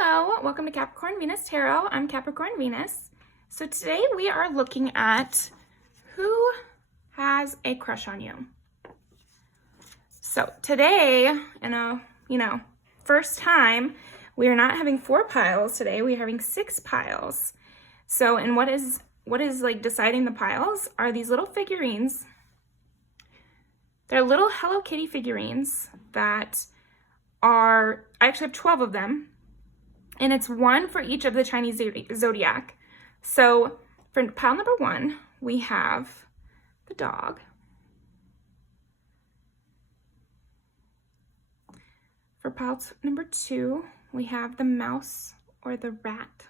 Hello, welcome to Capricorn Venus Tarot. I'm Capricorn Venus. So today we are looking at who has a crush on you. So today, in a, first time, we are not having 4 piles today, we are having 6 piles. So, and what is like deciding the piles are these little figurines. They're little Hello Kitty figurines that are, I actually have 12 of them. And it's one for each of the Chinese zodiac. So for pile number 1, we have the dog. For pile number 2, we have the mouse or the rat.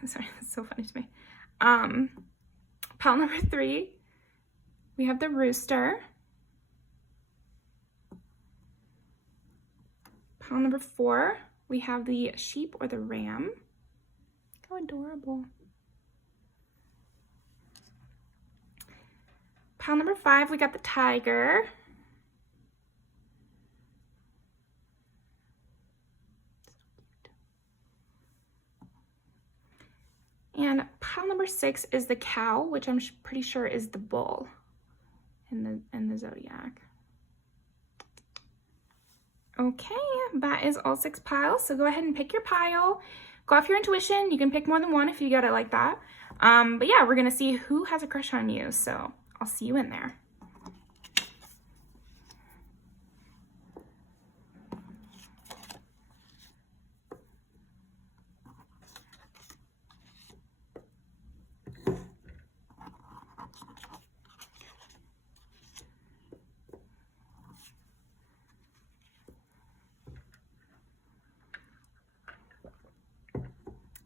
I'm sorry, that's so funny to me. Pile number 3, we have the rooster. Pile number 4, we have the sheep or the ram. How adorable. Pile number 5, we got the tiger. And pile number 6 is the cow, which I'm pretty sure is the bull in the zodiac. Okay, that is all 6 piles. So go ahead and pick your pile. Go off your intuition. You can pick more than one if you get it like that. But yeah, we're gonna see who has a crush on you. So I'll see you in there.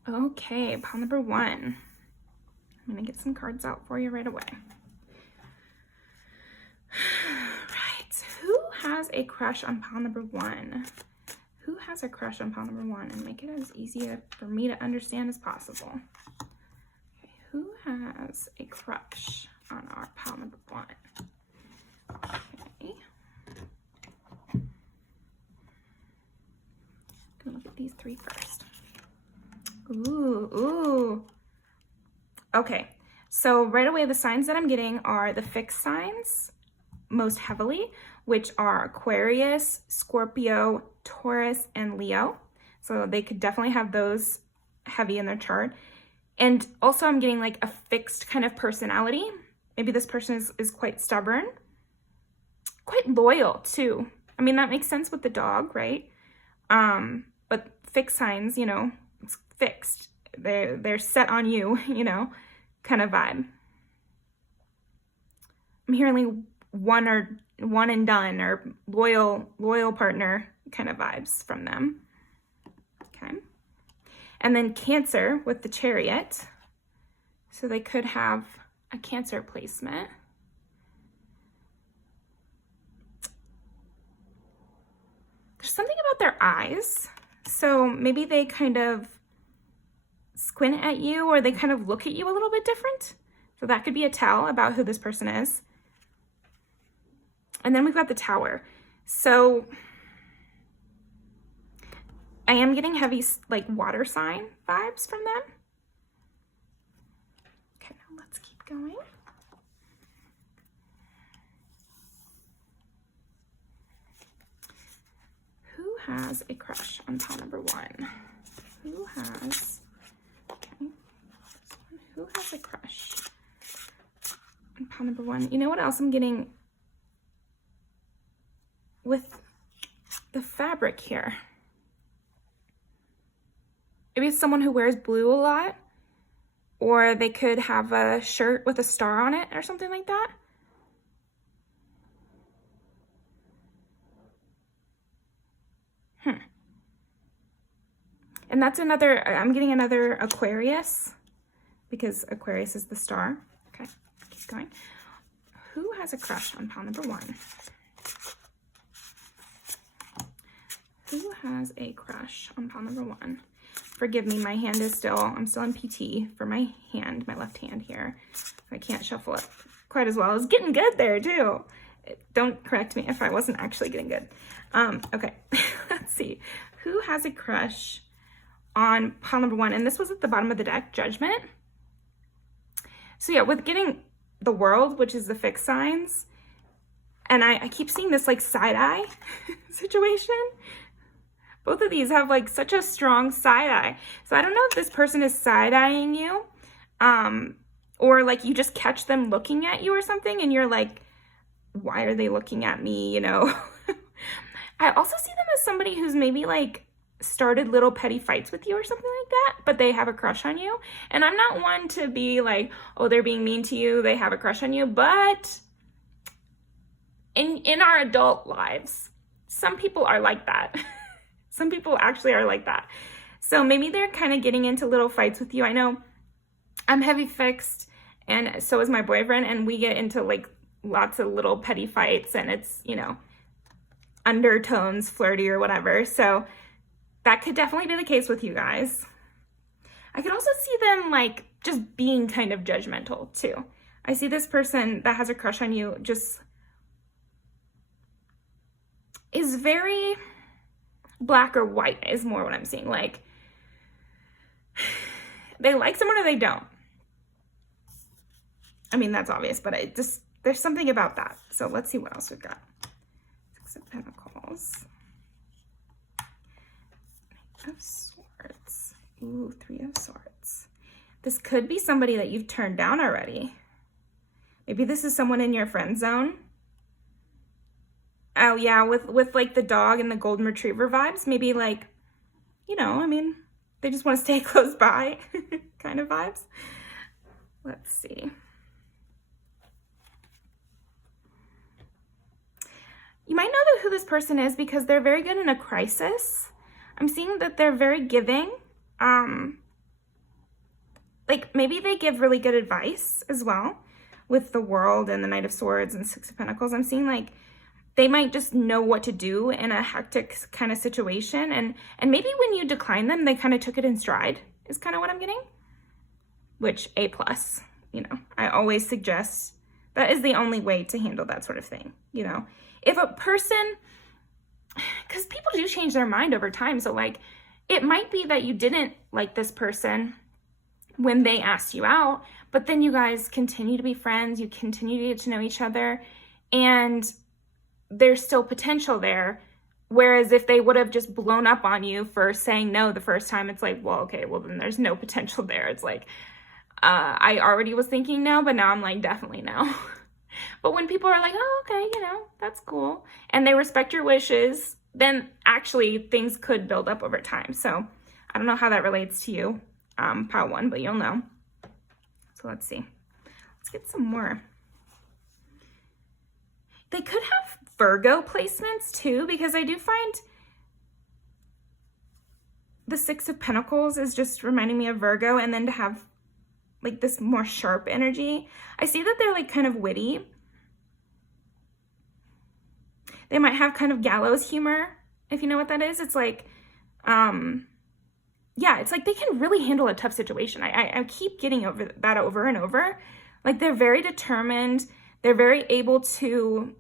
Okay, pile number 1. I'm gonna get some cards out for you right away. Right, who has a crush on pile number 1? Who has a crush on pile number 1? And make it as easy for me to understand as possible. Okay, who has a crush on our pile number 1? Okay. Gonna look at these 3 first. Ooh. Okay, so right away the signs that I'm getting are the fixed signs most heavily, which are Aquarius, Scorpio, Taurus, and Leo. So they could definitely have those heavy in their chart. And also I'm getting like a fixed kind of personality. Maybe this person is quite stubborn, quite loyal too. I mean, that makes sense with the dog, right? But fixed signs, it's fixed. They're set on you, kind of vibe. I'm hearing one and done or loyal partner kind of vibes from them. Okay. And then Cancer with the Chariot. So they could have a Cancer placement. There's something about their eyes. So maybe they kind of squint at you or they kind of look at you a little bit different. So that could be a tell about who this person is. And then we've got the Tower. So I am getting heavy like water sign vibes from them. Okay, now let's keep going. Who has a crush on pile number 1? Who has a crush on pile number 1? You know what else I'm getting with the fabric here? Maybe it's someone who wears blue a lot, or they could have a shirt with a star on it or something like that. And that's another, I'm getting another Aquarius because Aquarius is the star. Okay, keep going. Who has a crush on pile number 1? Who has a crush on pile number 1? Forgive me, my hand is still, I'm still in PT for my hand, my left hand here. I can't shuffle it quite as well. It's getting good there too. Don't correct me if I wasn't actually getting good. Okay, let's see. Who has a crush on pile number 1? And this was at the bottom of the deck, Judgment. So yeah, with getting the World, which is the fixed signs, and I keep seeing this like side-eye situation. Both of these have like such a strong side-eye. So I don't know if this person is side-eyeing you, or like you just catch them looking at you or something and you're like, why are they looking at me, you know? I also see them as somebody who's maybe like started little petty fights with you or something like that, but they have a crush on you. And I'm not one to be like, oh, they're being mean to you, they have a crush on you, but in our adult lives, some people are like that. Some people actually are like that. So maybe they're kind of getting into little fights with you. I know I'm heavy fixed and so is my boyfriend, and we get into like lots of little petty fights, and it's, you know, undertones, flirty or whatever. So that could definitely be the case with you guys. I could also see them like just being kind of judgmental too. I see this person that has a crush on you just is very black or white is more what I'm seeing. Like they like someone or they don't. I mean, that's obvious, but it just, there's something about that. So let's see what else we've got. 6 of Pentacles. Knight of Swords. Ooh, 3 of Swords. This could be somebody that you've turned down already. Maybe this is someone in your friend zone. Oh yeah, with like the dog and the golden retriever vibes. Maybe like, you know, I mean, they just want to stay close by kind of vibes. Let's see. You might know who this person is because they're very good in a crisis. I'm seeing that they're very giving. Like maybe they give really good advice as well with the World and the Knight of Swords and 6 of Pentacles. I'm seeing like they might just know what to do in a hectic kind of situation. And maybe when you decline them, they kind of took it in stride is kind of what I'm getting. Which A+, you know, I always suggest that is the only way to handle that sort of thing. You know, if a person, because people do change their mind over time. So like, it might be that you didn't like this person when they asked you out, but then you guys continue to be friends, you continue to get to know each other, and there's still potential there. Whereas if they would have just blown up on you for saying no the first time, it's like, well, okay, well then there's no potential there. It's like, I already was thinking no, but now I'm like, definitely no. But when people are like, oh, okay, you know, that's cool, and they respect your wishes, then actually things could build up over time. So I don't know how that relates to you, pile 1, but you'll know. So let's see. Let's get some more. They could have Virgo placements too, because I do find the 6 of Pentacles is just reminding me of Virgo, and then to have like this more sharp energy. I see that they're like kind of witty. They might have kind of gallows humor, if you know what that is. It's like, yeah, it's like they can really handle a tough situation. I keep getting over that over and over. Like they're very determined. They're very able to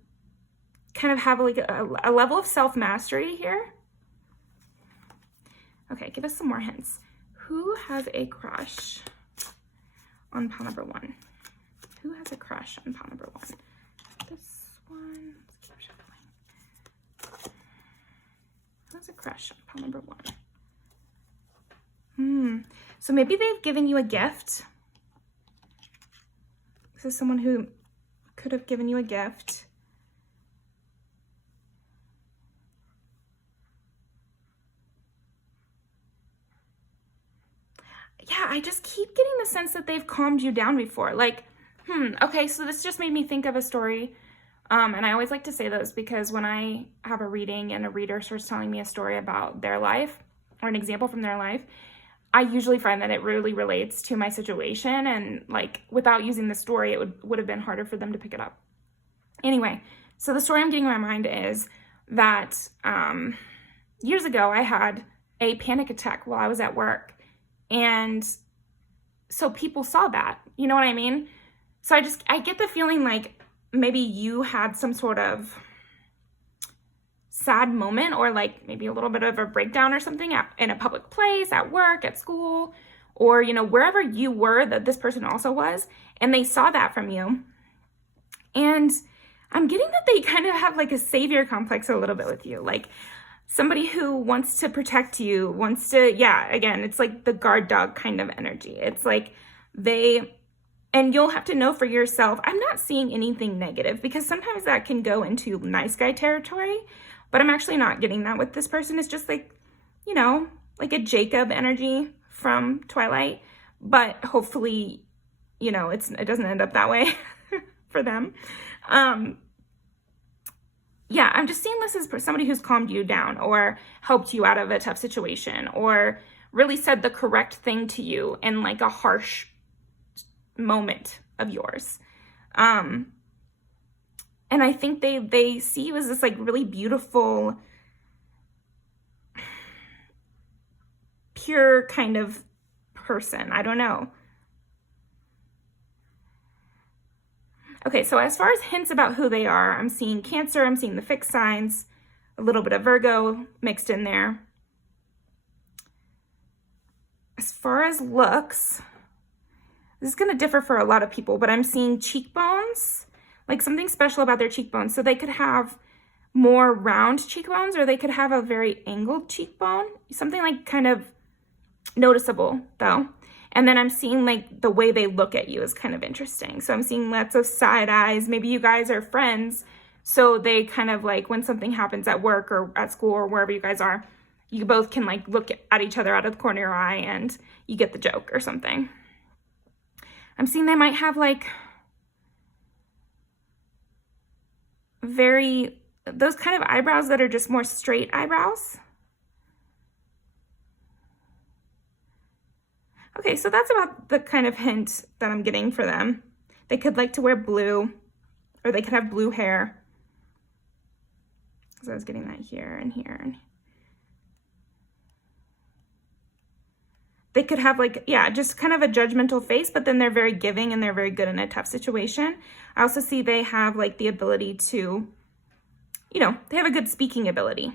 kind of have like a level of self-mastery here. Okay, give us some more hints. Who has a crush on pile number 1? Who has a crush on pile number 1? This one. Let's keep shuffling. Who has a crush on pile number 1? So maybe they've given you a gift. This is someone who could have given you a gift. Yeah, I just keep getting the sense that they've calmed you down before. Like, okay, so this just made me think of a story. And I always like to say those because when I have a reading and a reader starts telling me a story about their life or an example from their life, I usually find that it really relates to my situation. And like, without using the story, it would have been harder for them to pick it up. Anyway, so the story I'm getting in my mind is that years ago, I had a panic attack while I was at work. And so people saw that, you know what I mean? So I get the feeling like maybe you had some sort of sad moment, or like maybe a little bit of a breakdown or something in a public place, at work, at school, or, you know, wherever you were that this person also was, and they saw that from you. And I'm getting that they kind of have like a savior complex a little bit with you, like somebody who wants to protect you, wants to, yeah, again, it's like the guard dog kind of energy. It's like and you'll have to know for yourself. I'm not seeing anything negative, because sometimes that can go into nice guy territory, but I'm actually not getting that with this person. It's just like, you know, like a Jacob energy from Twilight, but hopefully, you know, it doesn't end up that way for them. Yeah, I'm just seeing this as somebody who's calmed you down or helped you out of a tough situation, or really said the correct thing to you in like a harsh moment of yours. And I think they see you as this like really beautiful, pure kind of person. I don't know. Okay, so as far as hints about who they are, I'm seeing Cancer, I'm seeing the fixed signs, a little bit of Virgo mixed in there. As far as looks, this is going to differ for a lot of people, but I'm seeing cheekbones, like something special about their cheekbones. So they could have more round cheekbones, or they could have a very angled cheekbone, something like kind of noticeable though. And then I'm seeing like the way they look at you is kind of interesting. So I'm seeing lots of side eyes. Maybe you guys are friends, so they kind of like, when something happens at work or at school or wherever you guys are, you both can like look at each other out of the corner of your eye and you get the joke or something. I'm seeing they might have like those kind of eyebrows that are just more straight eyebrows. Okay, so that's about the kind of hint that I'm getting for them. They could like to wear blue, or they could have blue hair. So I was getting that here and here. They could have like, yeah, just kind of a judgmental face, but then they're very giving and they're very good in a tough situation. I also see they have like the ability to, you know, they have a good speaking ability.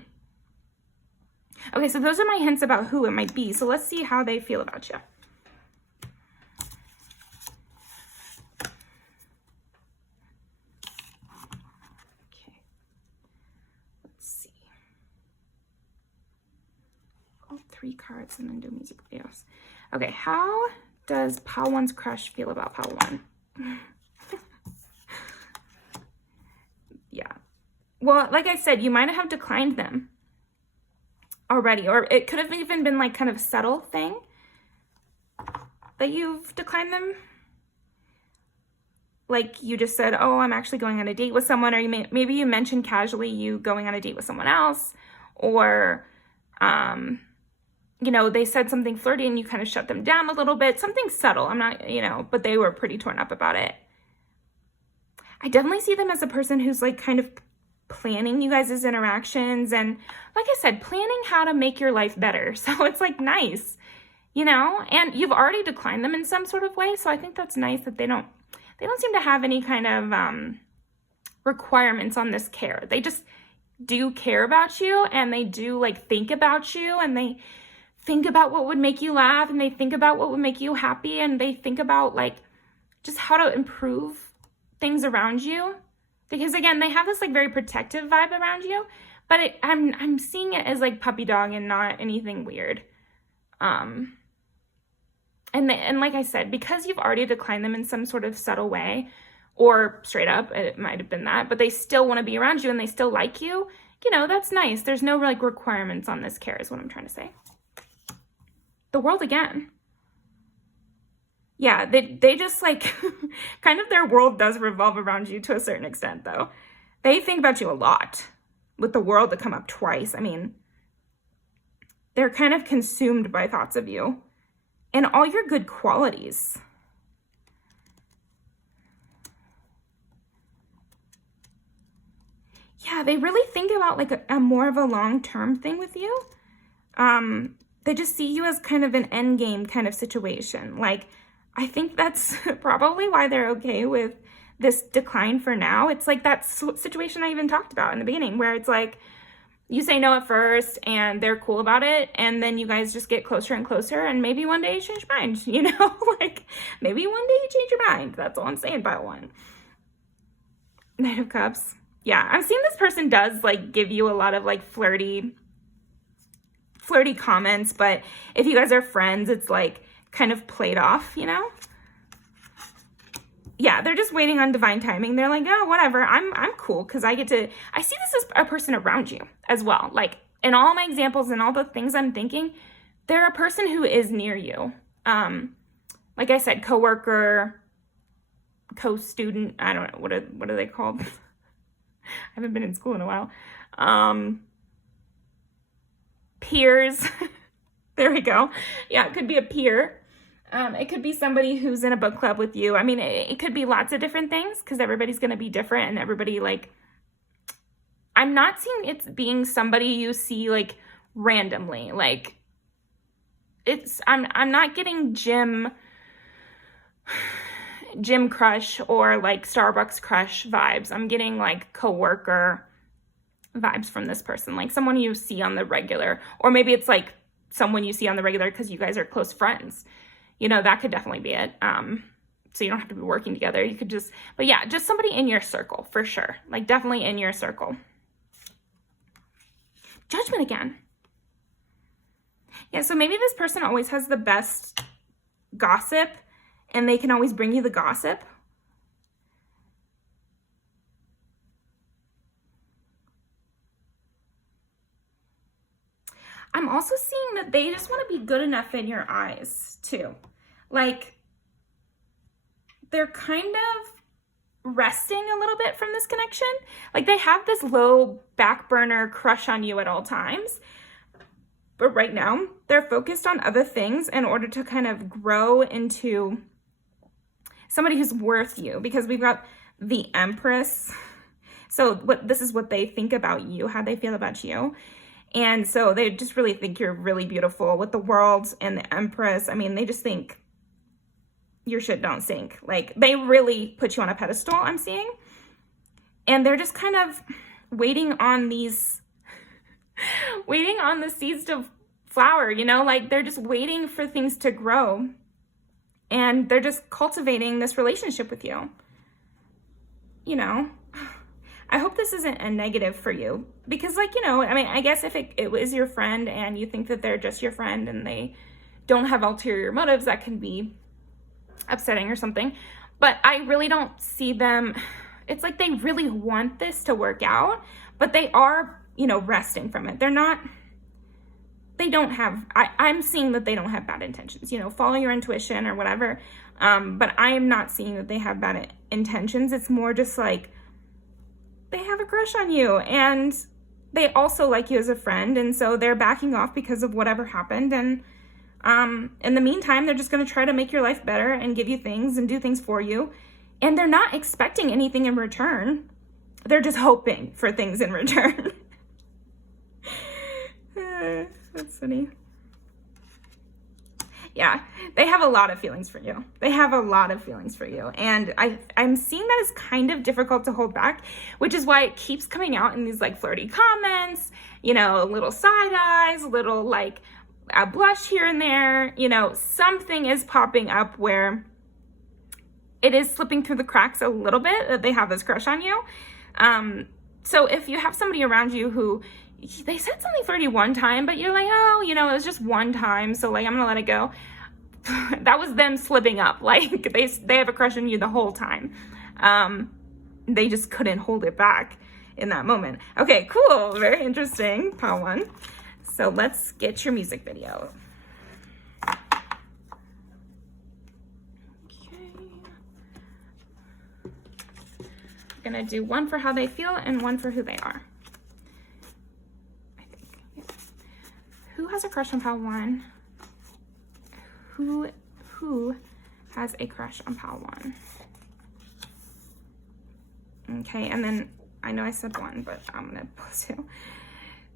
Okay, so those are my hints about who it might be. So let's see how they feel about you. Okay, let's see. All 3 cards and then do music videos. Okay, how does Pile 1's crush feel about Pile 1? Yeah. Well, like I said, you might have declined them already, or it could have even been like kind of a subtle thing that you've declined them. Like you just said, oh, I'm actually going on a date with someone, or maybe you mentioned casually you going on a date with someone else, or you know, they said something flirty and you kind of shut them down a little bit, something subtle. I'm not, you know, but they were pretty torn up about it. I definitely see them as a person who's like kind of planning you guys' interactions, and like I said, planning how to make your life better. So it's like nice, you know, and you've already declined them in some sort of way. So I think that's nice that they don't seem to have any kind of requirements on this care. They just do care about you, and they do like think about you, and they think about what would make you laugh, and they think about what would make you happy, and they think about like just how to improve things around you. Because again, they have this like very protective vibe around you, but I'm seeing it as like puppy dog and not anything weird. And like I said, because you've already declined them in some sort of subtle way, or straight up, it might have been that, but they still want to be around you and they still like you, you know, that's nice. There's no like requirements on this care is what I'm trying to say. The World again. Yeah, they just like, kind of their world does revolve around you to a certain extent though. They think about you a lot, with the World to come up twice. I mean, they're kind of consumed by thoughts of you and all your good qualities. Yeah, they really think about like a more of a long-term thing with you. They just see you as kind of an end game kind of situation. Like, I think that's probably why they're okay with this decline for now. It's like that situation I even talked about in the beginning, where it's like you say no at first and they're cool about it, and then you guys just get closer and closer, and maybe one day you change your mind, you know? Like maybe one day you change your mind. That's all I'm saying by one. Knight of Cups. Yeah, I'm seeing this person does like give you a lot of like flirty comments, but if you guys are friends, it's like kind of played off, you know? Yeah, they're just waiting on divine timing. They're like, oh, whatever, I'm cool, because I see this as a person around you as well. Like in all my examples and all the things I'm thinking, they're a person who is near you. Like I said, coworker, co-student, I don't know, what are they called? I haven't been in school in a while. Peers. There we go. Yeah, it could be a peer. It could be somebody who's in a book club with you. I mean, it could be lots of different things, because everybody's going to be different, and everybody, like, I'm not seeing it being somebody you see like randomly. Like I'm not getting gym crush or like Starbucks crush vibes. I'm getting like coworker vibes from this person, like someone you see on the regular, or maybe it's like someone you see on the regular because you guys are close friends. You know, that could definitely be it. So you don't have to be working together. You could just, but yeah, just somebody in your circle for sure. Like definitely in your circle. Judgment again. Yeah, so maybe this person always has the best gossip, and they can always bring you the gossip. I'm also seeing that they just want to be good enough in your eyes too. Like they're kind of resting a little bit from this connection. Like they have this low back burner crush on you at all times. But right now they're focused on other things in order to kind of grow into somebody who's worth you, because we've got the Empress. So this is what they think about you, how they feel about you. And so they just really think you're really beautiful with the World and the Empress. I mean, they just think your shit don't sink. Like they really put you on a pedestal, I'm seeing. And they're just kind of waiting on the seeds to flower, you know, like they're just waiting for things to grow. And they're just cultivating this relationship with you. You know, I hope this isn't a negative for you, because like, you know, I mean, I guess if it was your friend and you think that they're just your friend and they don't have ulterior motives, that can be upsetting or something. But I really don't see them. It's like they really want this to work out, but they are, you know, resting from it. I'm seeing that they don't have bad intentions, you know, follow your intuition or whatever. But I am not seeing that they have bad intentions. It's more just like they have a crush on you and they also like you as a friend. And so they're backing off because of whatever happened. And in the meantime, they're just going to try to make your life better and give you things and do things for you. And they're not expecting anything in return. They're just hoping for things in return. That's funny. Yeah, they have a lot of feelings for you. And I'm seeing that as kind of difficult to hold back, which is why it keeps coming out in these like flirty comments, you know, little side eyes, little like a blush here and there, you know, something is popping up where it is slipping through the cracks a little bit that they have this crush on you. So if you have somebody around you who they said something flirty one time, but you're like, oh, you know, it was just one time, so like I'm gonna let it go. That was them slipping up. Like they have a crush on you the whole time. They just couldn't hold it back in that moment. Okay, cool, very interesting, pile one. So let's get your music video. Okay. I'm gonna do one for how they feel and one for who they are. Who has a crush on pile one? Who has a crush on pile one? Okay, and then I know I said one, but I'm gonna pull two.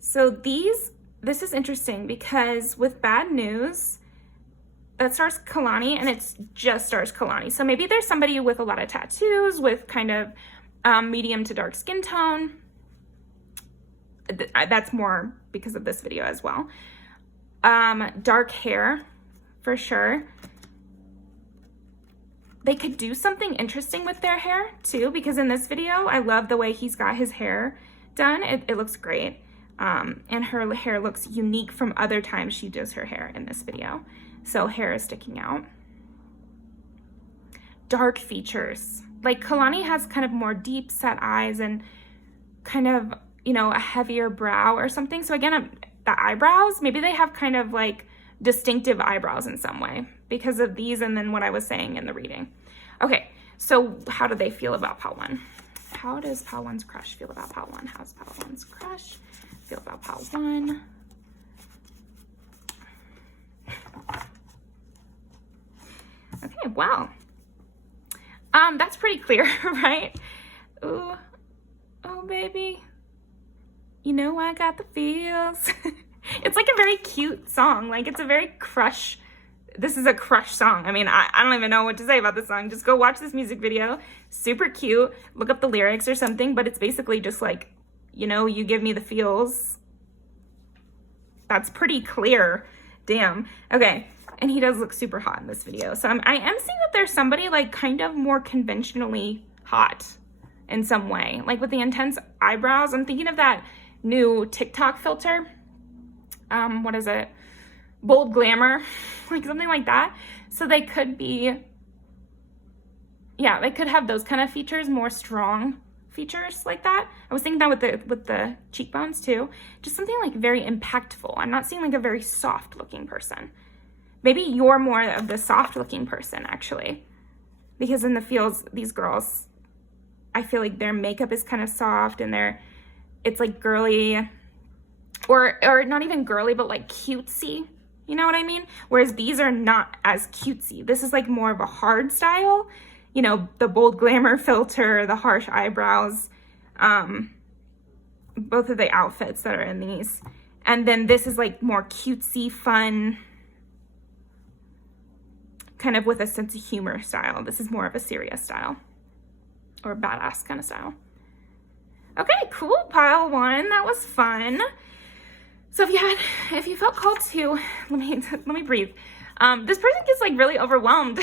So this is interesting because with bad news, that stars Kalani, and it's just stars Kalani. So maybe there's somebody with a lot of tattoos, with kind of medium to dark skin tone. That's more because of this video as well. Dark hair, for sure. They could do something interesting with their hair too, because in this video, I love the way he's got his hair done. It looks great. And her hair looks unique from other times she does her hair in this video. So hair is sticking out. Dark features. Like Kalani has kind of more deep set eyes and kind of, you know, a heavier brow or something. So again, the eyebrows, maybe they have kind of like distinctive eyebrows in some way because of these and then what I was saying in the reading. Okay, so how do they feel about Pal 1? How does Pal 1's crush feel about Pal 1? How's Pal 1's crush feel about Pal 1? Okay, well, that's pretty clear, right? Ooh, oh baby, you know I got the feels. It's like a very cute song. Like it's a very crush. This is a crush song. I mean, I don't even know what to say about this song. Just go watch this music video. Super cute. Look up the lyrics or something, but it's basically just like, you know, you give me the feels. That's pretty clear. Damn. Okay. And he does look super hot in this video. So I am seeing that there's somebody like kind of more conventionally hot in some way. Like with the intense eyebrows. I'm thinking of that new TikTok filter. What is it? Bold glamour, like something like that. So they could be, yeah, they could have those kind of features, more strong features like that. I was thinking that with the cheekbones too. Just something like very impactful. I'm not seeing like a very soft looking person. Maybe you're more of the soft looking person actually, because in the feels, these girls, I feel like their makeup is kind of soft and it's like girly, or not even girly, but like cutesy. You know what I mean? Whereas these are not as cutesy. This is like more of a hard style. You know, the bold glamour filter, the harsh eyebrows, both of the outfits that are in these. And then this is like more cutesy, fun, kind of with a sense of humor style. This is more of a serious style or badass kind of style. Okay, cool. Pile 1, that was fun. So if you felt called to, let me breathe. This person gets like really overwhelmed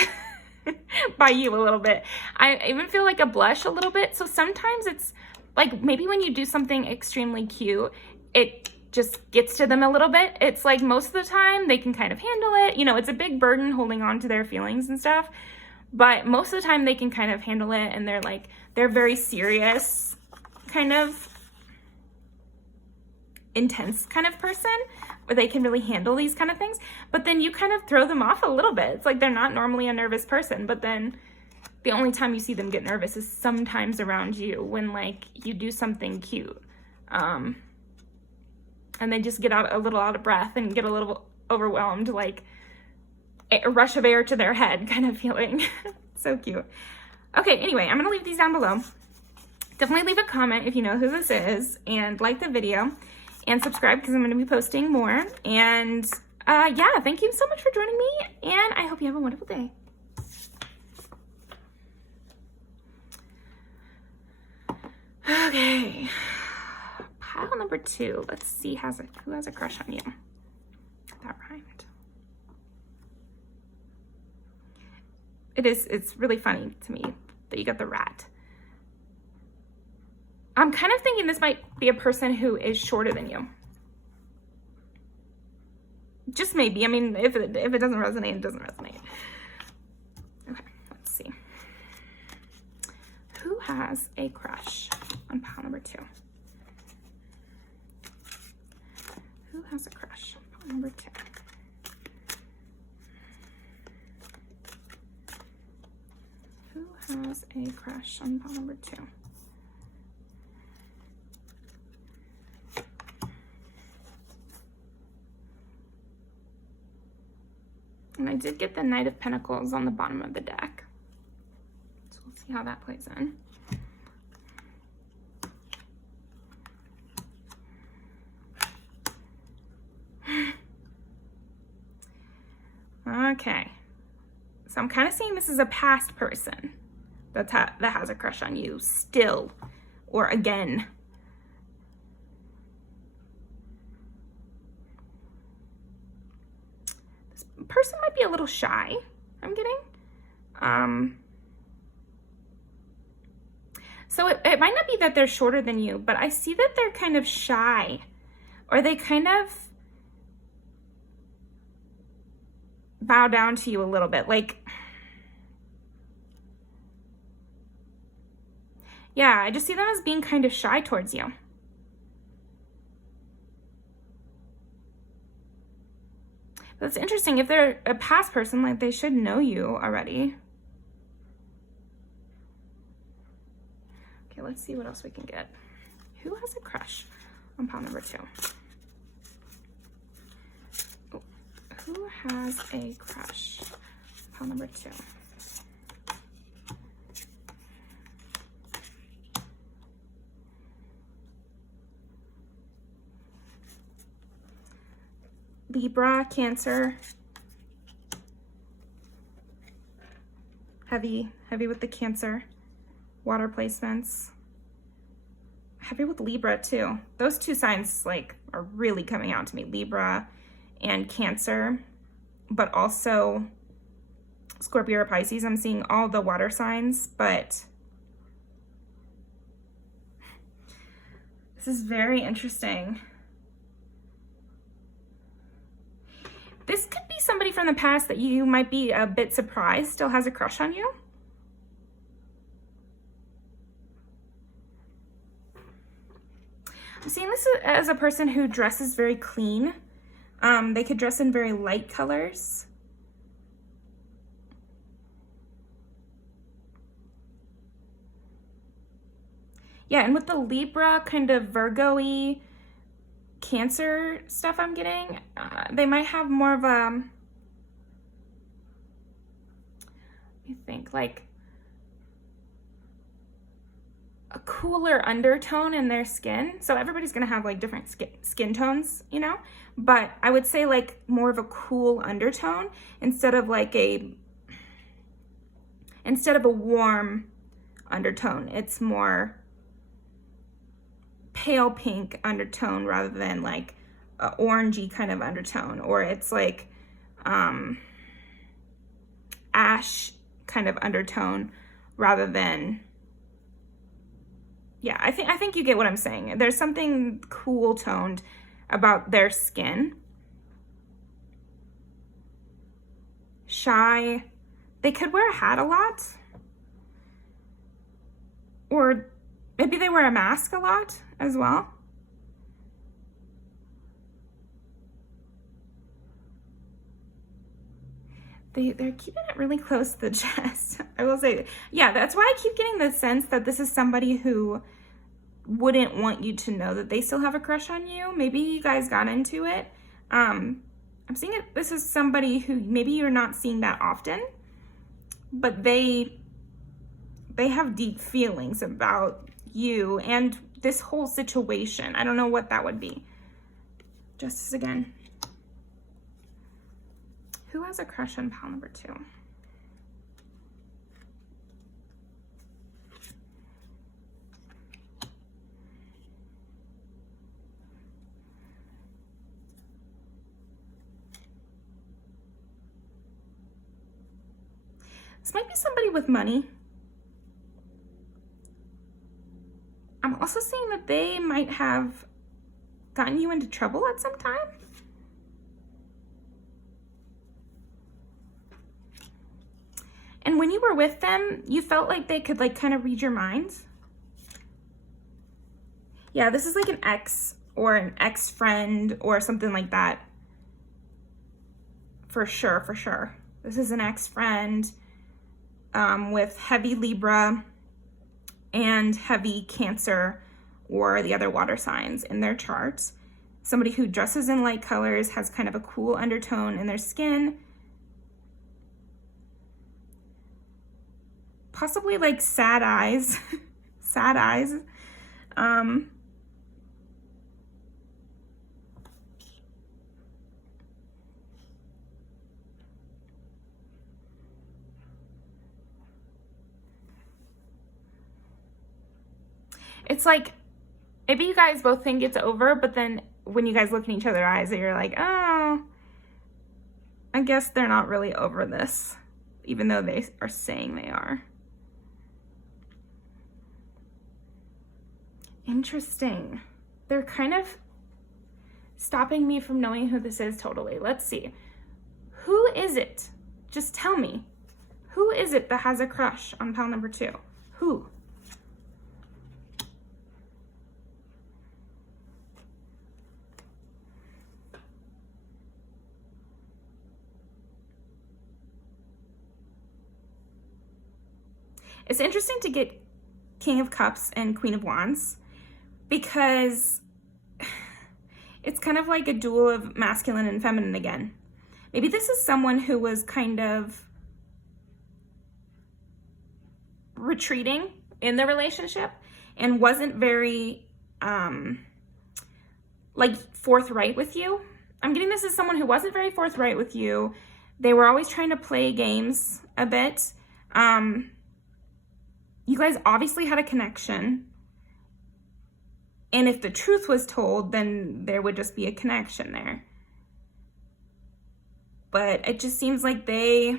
by you a little bit. I even feel like a blush a little bit. So sometimes it's like maybe when you do something extremely cute, it just gets to them a little bit. It's like most of the time they can kind of handle it. You know, it's a big burden holding on to their feelings and stuff. But most of the time they can kind of handle it and they're very serious, kind of intense kind of person where they can really handle these kind of things, but then you kind of throw them off a little bit. It's like they're not normally a nervous person, but then the only time you see them get nervous is sometimes around you when like you do something cute, and they just get a little out of breath and get a little overwhelmed, like a rush of air to their head kind of feeling. So cute. Okay, anyway, I'm gonna leave these down below. Definitely leave a comment if you know who this is, and like the video and subscribe because I'm going to be posting more. And yeah, thank you so much for joining me, and I hope you have a wonderful day. Okay, pile number 2. Let's see who has a crush on you. That rhymed. It's really funny to me that you got the rat. I'm kind of thinking this might be a person who is shorter than you. Just maybe. I mean, if it doesn't resonate, it doesn't resonate. Okay, let's see. Who has a crush on pile number 2? Who has a crush on pile number 2? Who has a crush on pile number 2? And I did get the Knight of Pentacles on the bottom of the deck. So we'll see how that plays in. Okay. So I'm kind of seeing this is a past person that has a crush on you still or again. This person might be a little shy, I'm getting. So it might not be that they're shorter than you, but I see that they're kind of shy, or they kind of bow down to you a little bit. Like, yeah, I just see them as being kind of shy towards you. That's interesting. If they're a past person, like, they should know you already. Okay, let's see what else we can get. Who has a crush on pile number 2? Oh, who has a crush? Pile number 2. Libra, Cancer. Heavy with the Cancer. Water placements. Heavy with Libra too. Those two signs like are really coming out to me. Libra and Cancer, but also Scorpio or Pisces. I'm seeing all the water signs, but this is very interesting. This could be somebody from the past that you might be a bit surprised still has a crush on you. I'm seeing this as a person who dresses very clean. They could dress in very light colors. Yeah, and with the Libra kind of Virgo-y Cancer stuff I'm getting, they might have more of a, I think, like a cooler undertone in their skin. So everybody's gonna have like different skin tones, you know, but I would say like more of a cool undertone instead of a warm undertone. It's more pale pink undertone rather than like a orangey kind of undertone, or it's like ash kind of undertone rather than, yeah, I think you get what I'm saying. There's something cool toned about their skin. Shy. They could wear a hat a lot. Or maybe they wear a mask a lot as well. They're keeping it really close to the chest. I will say, yeah, that's why I keep getting the sense that this is somebody who wouldn't want you to know that they still have a crush on you. Maybe you guys got into it. I'm seeing it. This is somebody who maybe you're not seeing that often, but they have deep feelings about you and this whole situation. I don't know what that would be. Justice again. Who has a crush on pile number 2? This might be somebody with money. I'm also seeing that they might have gotten you into trouble at some time. And when you were with them, you felt like they could like kind of read your mind. Yeah, this is like an ex or an ex-friend or something like that. For sure, for sure. This is an ex-friend with heavy Libra and heavy Cancer or the other water signs in their charts. Somebody who dresses in light colors, has kind of a cool undertone in their skin. Possibly like sad eyes, sad eyes. It's like, maybe you guys both think it's over, but then when you guys look in each other's eyes, you're like, oh, I guess they're not really over this, even though they are saying they are. Interesting. They're kind of stopping me from knowing who this is totally. Let's see. Who is it? Just tell me. Who is it that has a crush on pal number 2? Who? It's interesting to get King of Cups and Queen of Wands because it's kind of like a duel of masculine and feminine again. Maybe this is someone who was kind of retreating in the relationship and wasn't very like forthright with you. I'm getting this as someone who wasn't very forthright with you. They were always trying to play games a bit. You guys obviously had a connection. And if the truth was told, then there would just be a connection there. But it just seems like they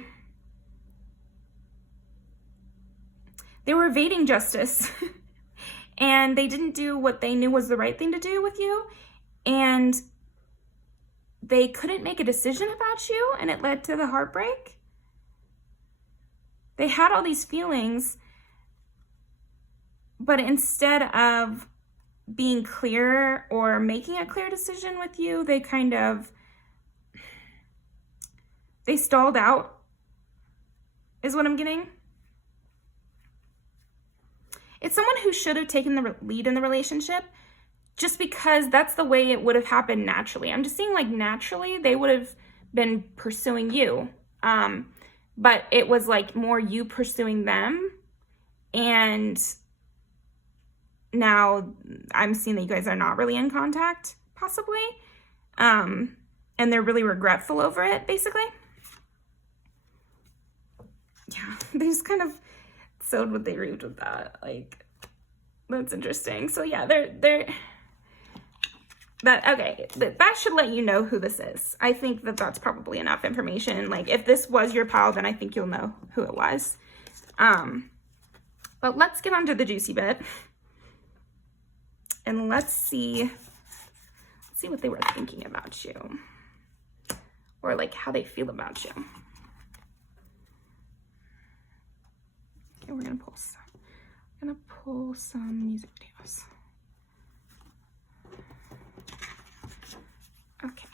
were evading justice. And they didn't do what they knew was the right thing to do with you. And they couldn't make a decision about you, and it led to the heartbreak. They had all these feelings, but instead of being clear or making a clear decision with you, they stalled out, is what I'm getting. It's someone who should have taken the lead in the relationship just because that's the way it would have happened naturally. I'm just seeing like naturally they would have been pursuing you. But it was like more you pursuing them. And now I'm seeing that you guys are not really in contact, possibly. And they're really regretful over it, basically. Yeah, they just kind of sowed what they reaped with that. Like, that's interesting. So yeah, that should let you know who this is. I think that that's probably enough information. Like, if this was your pal, then I think you'll know who it was. But let's get on to the juicy bit. And let's see what they were thinking about you. Or like how they feel about you. Okay, we're gonna pull some music videos. Okay.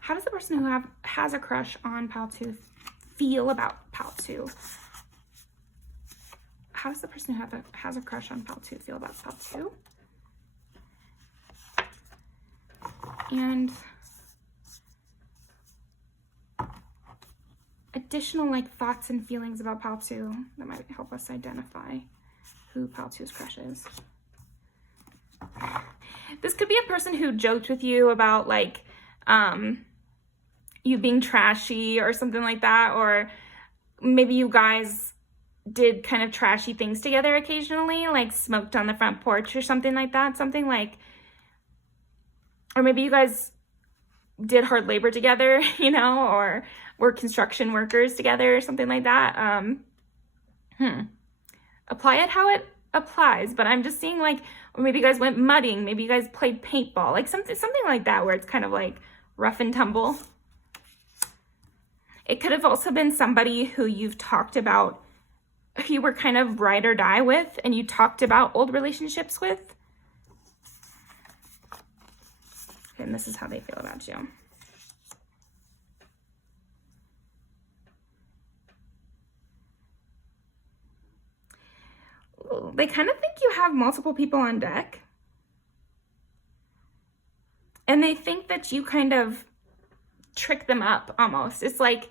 How does the person who has a crush on pal 2 feel about pal 2? How does the person who has a crush on pal 2 feel about pal 2? And additional like thoughts and feelings about pal 2 that might help us identify who pal 2's crush is. This could be a person who joked with you about like you being trashy or something like that, or maybe you guys did kind of trashy things together occasionally, like smoked on the front porch or something like that, or maybe you guys did hard labor together, you know, or were construction workers together or something like that. Apply it how it applies, but I'm just seeing like, or maybe you guys went mudding, maybe you guys played paintball, like something like that, where it's kind of like rough and tumble. It could have also been somebody who you've talked about, who you were kind of ride or die with, and you talked about old relationships with. And this is how they feel about you. They kind of think you have multiple people on deck. And they think that you kind of trick them up almost. It's like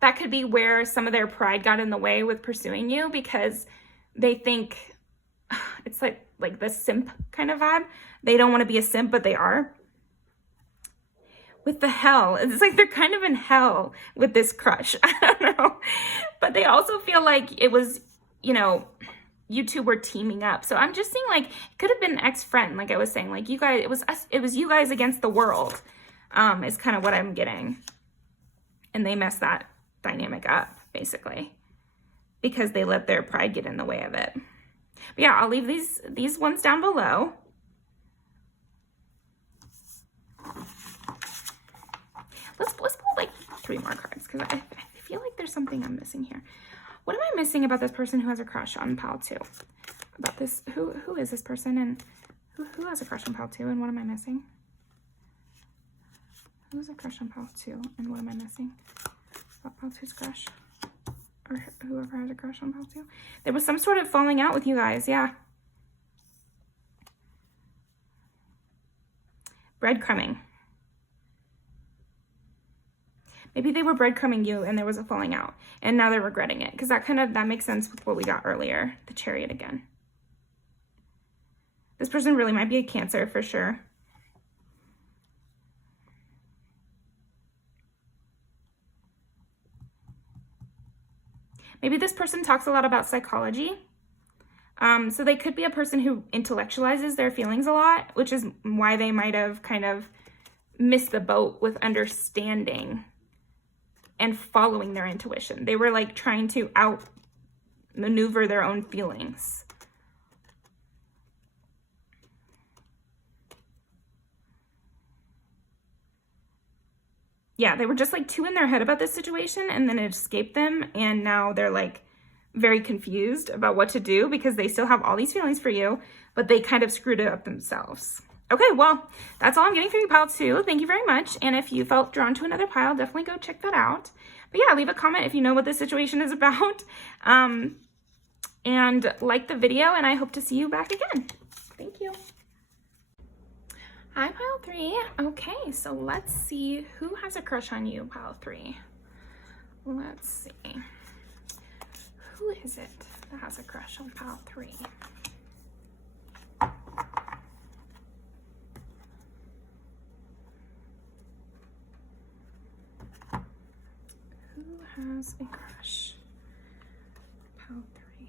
that could be where some of their pride got in the way with pursuing you, because they think it's like the simp kind of vibe. They don't want to be a simp, but they are. with the hell. It's like they're kind of in hell with this crush. I don't know. But they also feel like it was, you know, you two were teaming up. So I'm just seeing like it could have been an ex-friend, like I was saying, like you guys, it was you guys against the world, is kind of what I'm getting. And they messed that dynamic up, basically, because they let their pride get in the way of it. But yeah, I'll leave these ones down below. Let's pull like 3 more cards, because I feel like there's something I'm missing here. What am I missing about this person who has a crush on pile 2? About this, who is this person, and who has a crush on pile 2, and what am I missing? Who has a crush on pile 2, and what am I missing about pile 2's crush? Or whoever has a crush on pile 2. There was some sort of falling out with you guys, yeah. Breadcrumbing. Maybe they were breadcrumbing you and there was a falling out and now they're regretting it, because that makes sense with what we got earlier, the Chariot again. This person really might be a Cancer for sure. Maybe this person talks a lot about psychology. So they could be a person who intellectualizes their feelings a lot, which is why they might have kind of missed the boat with understanding and following their intuition. They were like trying to outmaneuver their own feelings. Yeah, they were just like too in their head about this situation, and then it escaped them, and now they're like very confused about what to do because they still have all these feelings for you, but they kind of screwed it up themselves. Okay, well, that's all I'm getting for you, pile 2. Thank you very much. And if you felt drawn to another pile, definitely go check that out. But yeah, leave a comment if you know what this situation is about. And like the video, and I hope to see you back again. Thank you. Hi, pile 3. Okay, so let's see who has a crush on you, pile 3. Let's see. Who is it that has a crush on pile 3? Who has a crush? Pile 3.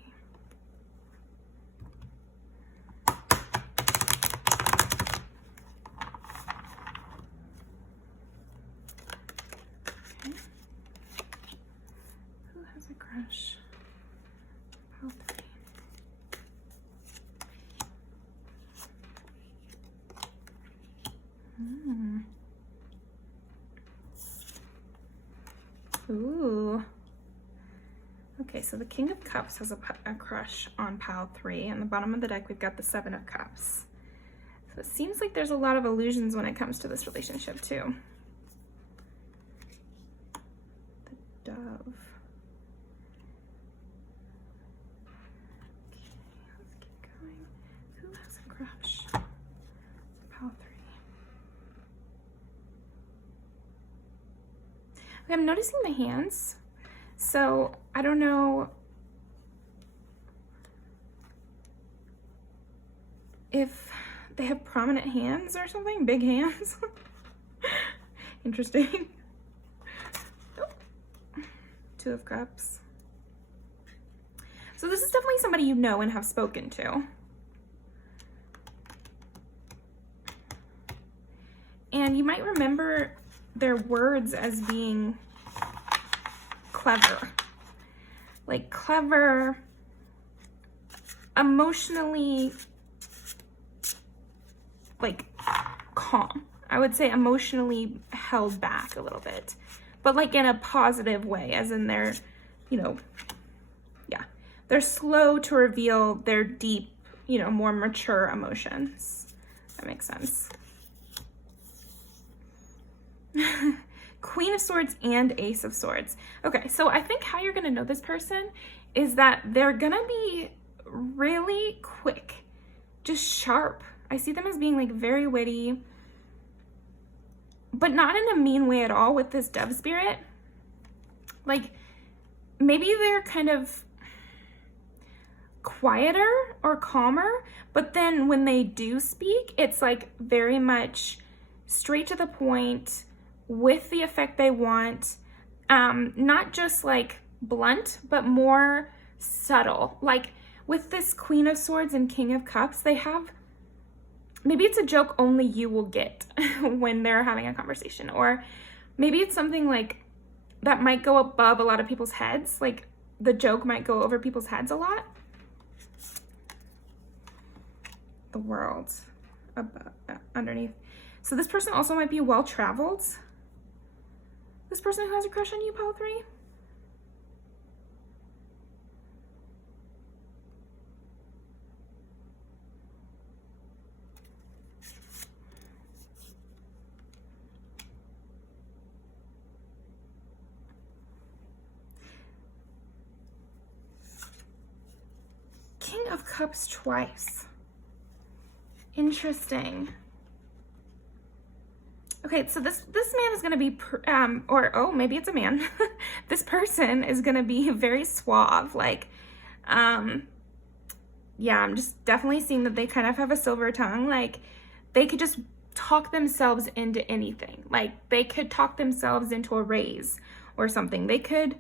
Okay. Who has a crush? Pile 3. Ooh. Okay, so the King of Cups has a crush on pile 3. On the bottom of the deck, we've got the 7 of Cups. So it seems like there's a lot of illusions when it comes to this relationship, too. The Dove. Okay, let's keep going. Who has a crush? Pile 3. Okay, I'm noticing the hands. So I don't know if they have prominent hands or something, big hands. Interesting. Oh. 2 of Cups. So this is definitely somebody you know and have spoken to. And you might remember their words as being clever. Like clever, emotionally, like calm. I would say emotionally held back a little bit, but like in a positive way, as in they're, you know, yeah, they're slow to reveal their deep, you know, more mature emotions. That makes sense. Queen of Swords and Ace of Swords. Okay, so I think how you're gonna know this person is that they're gonna be really quick, just sharp. I see them as being like very witty, but not in a mean way at all with this dove spirit. Like maybe they're kind of quieter or calmer, but then when they do speak, it's like very much straight to the point, with the effect they want, not just like blunt, but more subtle. Like with this Queen of Swords and King of Cups, they have, maybe it's a joke only you will get when they're having a conversation, or maybe it's something like that might go above a lot of people's heads. Like the joke might go over people's heads a lot. The World above, underneath. So this person also might be well-traveled. This person who has a crush on you, pile 3. King of Cups twice. Interesting. Okay, so this man is going to be, oh, maybe it's a man. This person is going to be very suave. Like, yeah, I'm just definitely seeing that they kind of have a silver tongue. Like, they could just talk themselves into anything. Like, they could talk themselves into a raise or something. They could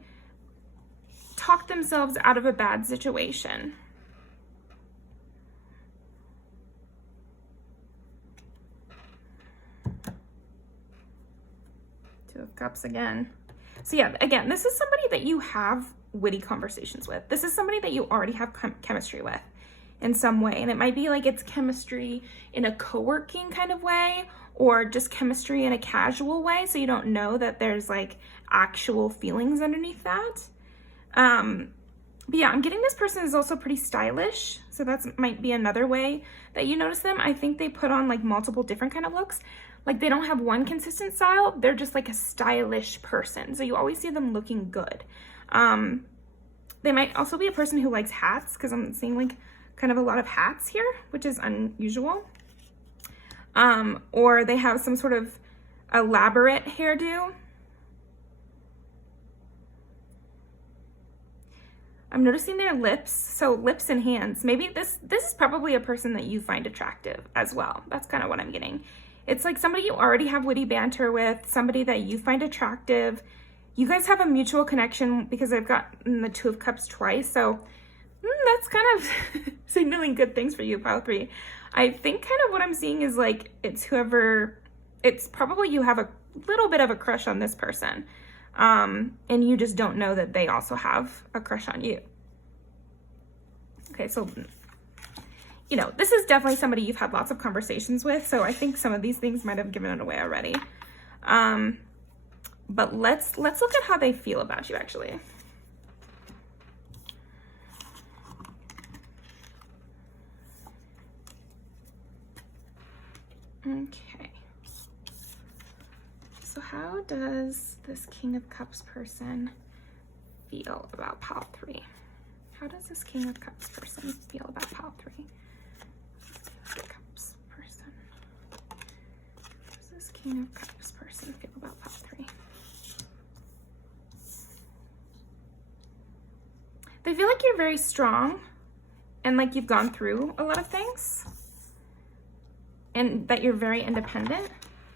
talk themselves out of a bad situation. Two of Cups again. So yeah, again, this is somebody that you have witty conversations with. This is somebody that you already have chemistry with in some way. And it might be like it's chemistry in a co-working kind of way, or just chemistry in a casual way. So you don't know that there's like actual feelings underneath that. But yeah, I'm getting this person is also pretty stylish. So that's might be another way that you notice them. I think they put on like multiple different kind of looks. Like they don't have one consistent style. They're just like a stylish person. So you always see them looking good. They might also be a person who likes hats, because I'm seeing like kind of a lot of hats here, which is unusual. Or they have some sort of elaborate hairdo. I'm noticing their lips, so lips and hands. Maybe this is probably a person that you find attractive as well. That's kind of what I'm getting. It's like somebody you already have witty banter with, somebody that you find attractive. You guys have a mutual connection, because I've gotten the Two of Cups twice, so that's kind of signaling good things for you, pile 3. I think kind of what I'm seeing is like it's probably you have a little bit of a crush on this person, and you just don't know that they also have a crush on you. Okay, so you know, this is definitely somebody you've had lots of conversations with, so I think some of these things might have given it away already. But let's look at how they feel about you, actually. Okay. So how does this King of Cups person feel about pile 3? How does this King of Cups person feel about pile 3? Cups person. How does this King of Cups person feel about pile 3? They feel like you're very strong and like you've gone through a lot of things, and that you're very independent.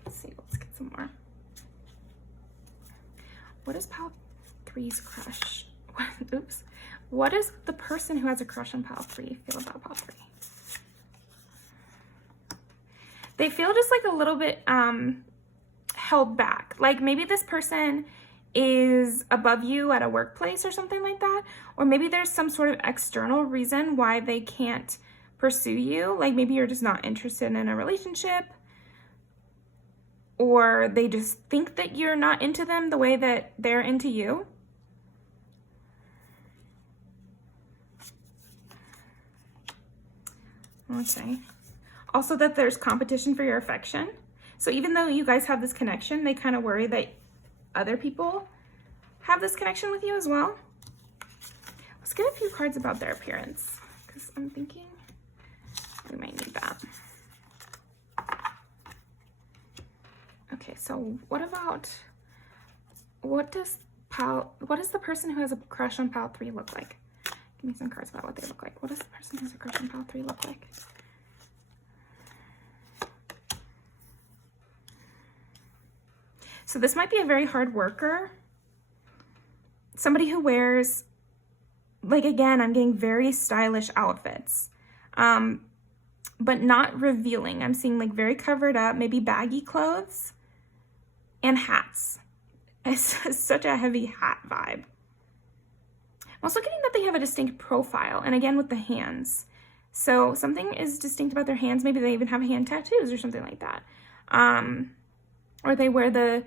Let's see, let's get some more. What is pile 3's crush? Oops. What does the person who has a crush on pile 3 feel about pile 3? They feel just like a little bit held back. Like maybe this person is above you at a workplace or something like that. Or maybe there's some sort of external reason why they can't pursue you. Like maybe you're just not interested in a relationship, or they just think that you're not into them the way that they're into you. Okay. Also that there's competition for your affection. So even though you guys have this connection, they kind of worry that other people have this connection with you as well. Let's get a few cards about their appearance, because I'm thinking we might need that. Okay, so what does the person who has a crush on pile 3 look like? Give me some cards about what they look like. What does the person who has a crush on pile 3 look like? So So this might be a very hard worker. Somebody who wears, like, again, I'm getting very stylish outfits, but not revealing. I'm seeing like very covered up, maybe baggy clothes and hats. It's such a heavy hat vibe. I'm also getting that they have a distinct profile, and again with the hands. So something is distinct about their hands. Maybe they even have hand tattoos or something like that. Or they wear the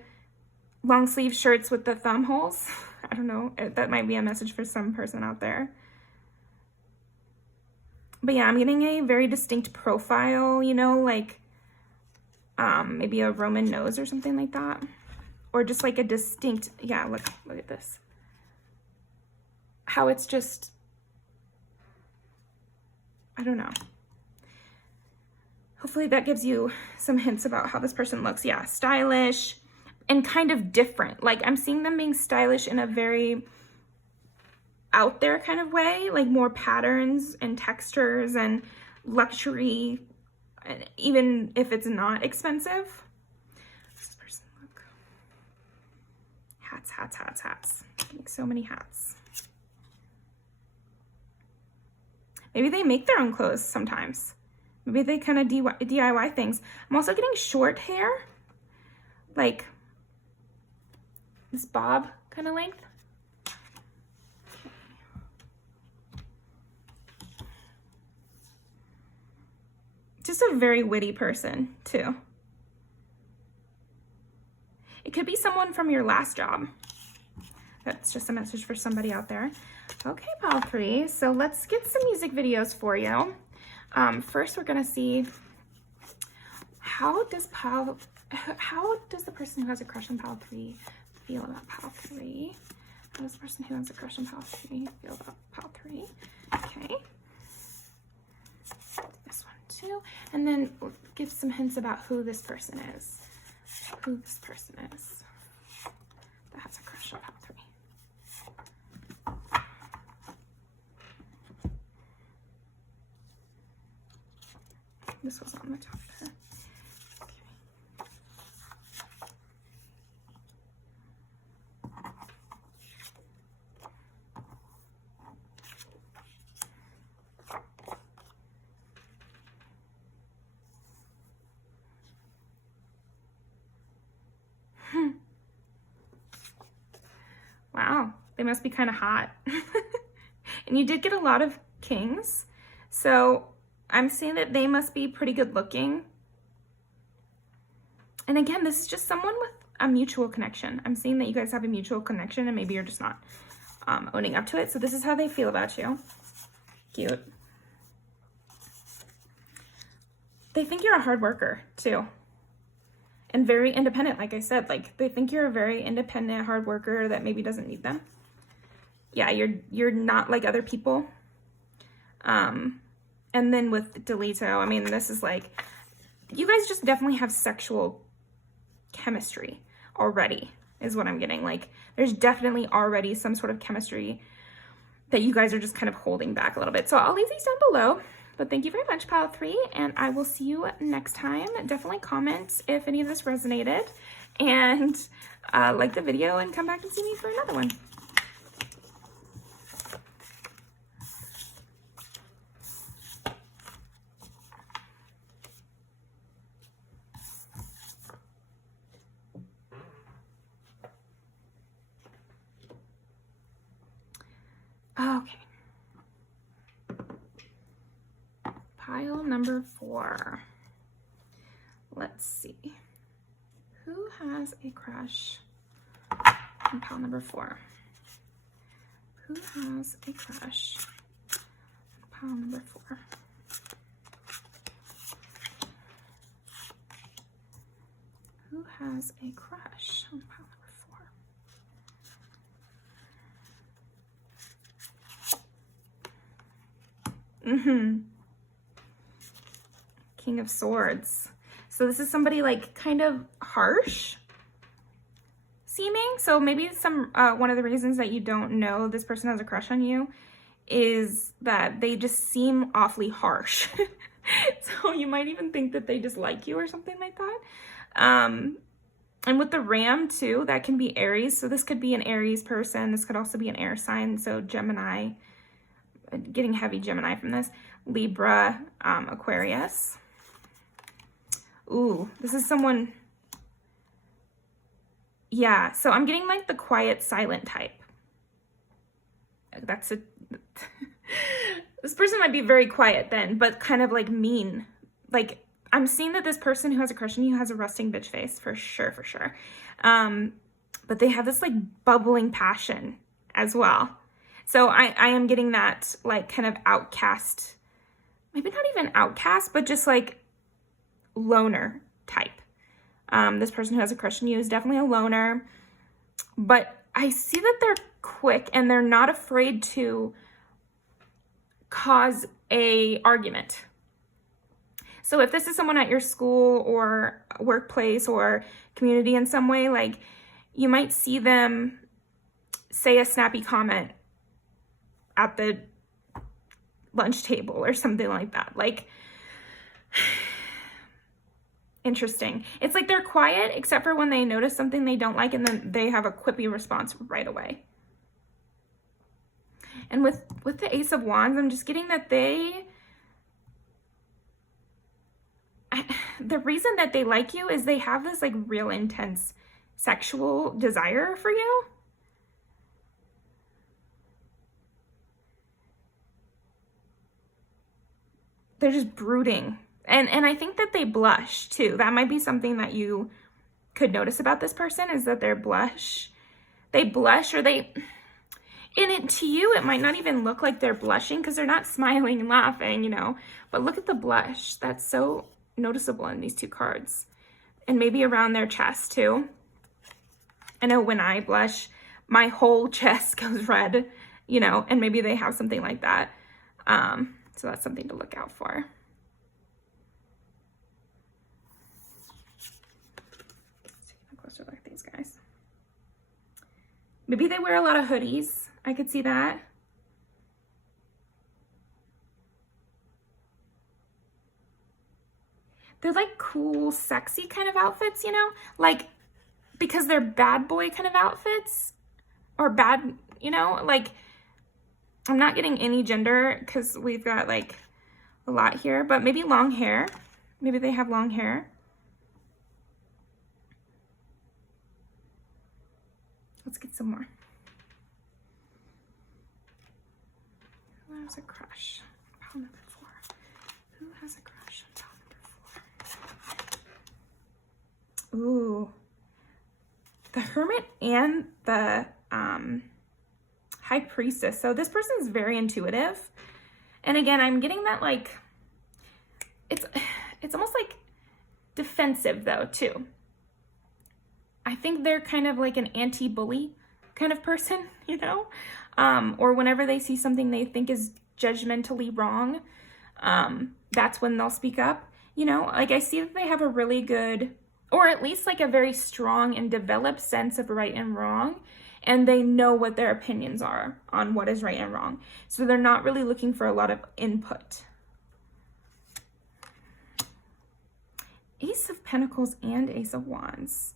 long sleeve shirts with the thumb holes. I don't know. That might be a message for some person out there. But yeah, I'm getting a very distinct profile, you know, like maybe a Roman nose or something like that. Or just like a distinct, yeah, look at this. How it's just, I don't know. Hopefully that gives you some hints about how this person looks. Yeah, stylish and kind of different. Like I'm seeing them being stylish in a very out there kind of way, like more patterns and textures and luxury, even if it's not expensive. Does this person look? Hats, hats, hats, hats. Like so many hats. Maybe they make their own clothes sometimes. Maybe they kind of DIY things. I'm also getting short hair, like this bob kind of length. Just a very witty person too. It could be someone from your last job. That's just a message for somebody out there. Okay, pile 3, so let's get some music videos for you. First, we're gonna see how does the person who has a crush on pile 3 feel about pile 3? How does the person who has a crush on pile 3 feel about pile 3? Okay. This one too, and then we'll give some hints about who this person is. Who this person is that has a crush on pile 3. This was on the top there. Okay. Wow, they must be kind of hot. And you did get a lot of kings, so I'm seeing that they must be pretty good looking. And again, this is just someone with a mutual connection. I'm seeing that you guys have a mutual connection and maybe you're just not owning up to it. So this is how they feel about you. Cute. They think you're a hard worker too. And very independent, like I said. Like they think you're a very independent hard worker that maybe doesn't need them. Yeah, you're not like other people. And then with Delito, I mean, this is like, you guys just definitely have sexual chemistry already, is what I'm getting. Like, there's definitely already some sort of chemistry that you guys are just kind of holding back a little bit. So I'll leave these down below. But thank you very much, pile 3, and I will see you next time. Definitely comment if any of this resonated, and like the video and come back and see me for another one. Okay. Pile number 4. Let's see. Who has a crush on pile number 4? Who has a crush on pile number 4? Who has a crush on pile number 4? King of Swords. So this is somebody like kind of harsh seeming. So maybe some one of the reasons that you don't know this person has a crush on you is that they just seem awfully harsh. So you might even think that they just like you or something like that. And with the ram too, that can be Aries. So this could be an Aries person. This could also be an air sign. So Gemini, getting heavy Gemini from this. Libra, Aquarius. Ooh, this is someone, yeah. So I'm getting like the quiet, silent type. That's a, this person might be very quiet then, but kind of like mean. Like, I'm seeing that this person who has a crush on you has a resting bitch face, for sure, for sure. But they have this like bubbling passion as well. So I am getting that like kind of outcast, maybe not even outcast, but just like loner type. This person who has a crush on you is definitely a loner, but I see that they're quick and they're not afraid to cause a argument. So if this is someone at your school or workplace or community in some way, like you might see them say a snappy comment at the lunch table or something like that. Like, interesting. It's like they're quiet except for when they notice something they don't like, and then they have a quippy response right away. And with the Ace of Wands, I'm just getting that the reason that they like you is they have this like real intense sexual desire for you. They're just brooding. And I think that they blush too. That might be something that you could notice about this person, is that they blush, or they, in it to you, it might not even look like they're blushing because they're not smiling and laughing, you know, but look at the blush. That's so noticeable in these two cards. And maybe around their chest too. I know when I blush, my whole chest goes red, you know, and maybe they have something like that. So that's something to look out for. Let's take a closer look at these guys. Maybe they wear a lot of hoodies. I could see that. They're like cool, sexy kind of outfits, you know? Like, because they're bad boy kind of outfits. Or bad, you know? Like, I'm not getting any gender because we've got like a lot here. But maybe long hair. Maybe they have long hair. Let's get some more. Who has a crush? Pile number 4. Who has a crush on pile number 4? Ooh. The Hermit and the High Priestess. So this person is very intuitive. And again, I'm getting that like, it's almost like defensive though too. I think they're kind of like an anti-bully kind of person, you know? Or whenever they see something they think is judgmentally wrong, that's when they'll speak up, you know? Like I see that they have a really good, or at least like a very strong and developed sense of right and wrong, and they know what their opinions are on what is right and wrong. So they're not really looking for a lot of input. Ace of Pentacles and Ace of Wands.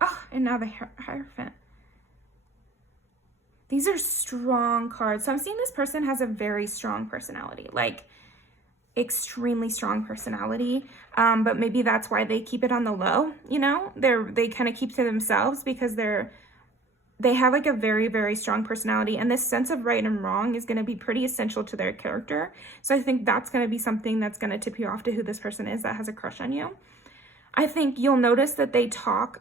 Oh, and now the Hierophant. These are strong cards. So I'm seeing this person has a very strong personality, like extremely strong personality. But maybe that's why they keep it on the low, you know? They kind of keep to themselves because they have like a very, very strong personality, and this sense of right and wrong is going to be pretty essential to their character. So I think that's going to be something that's going to tip you off to who this person is that has a crush on you. I think you'll notice that they talk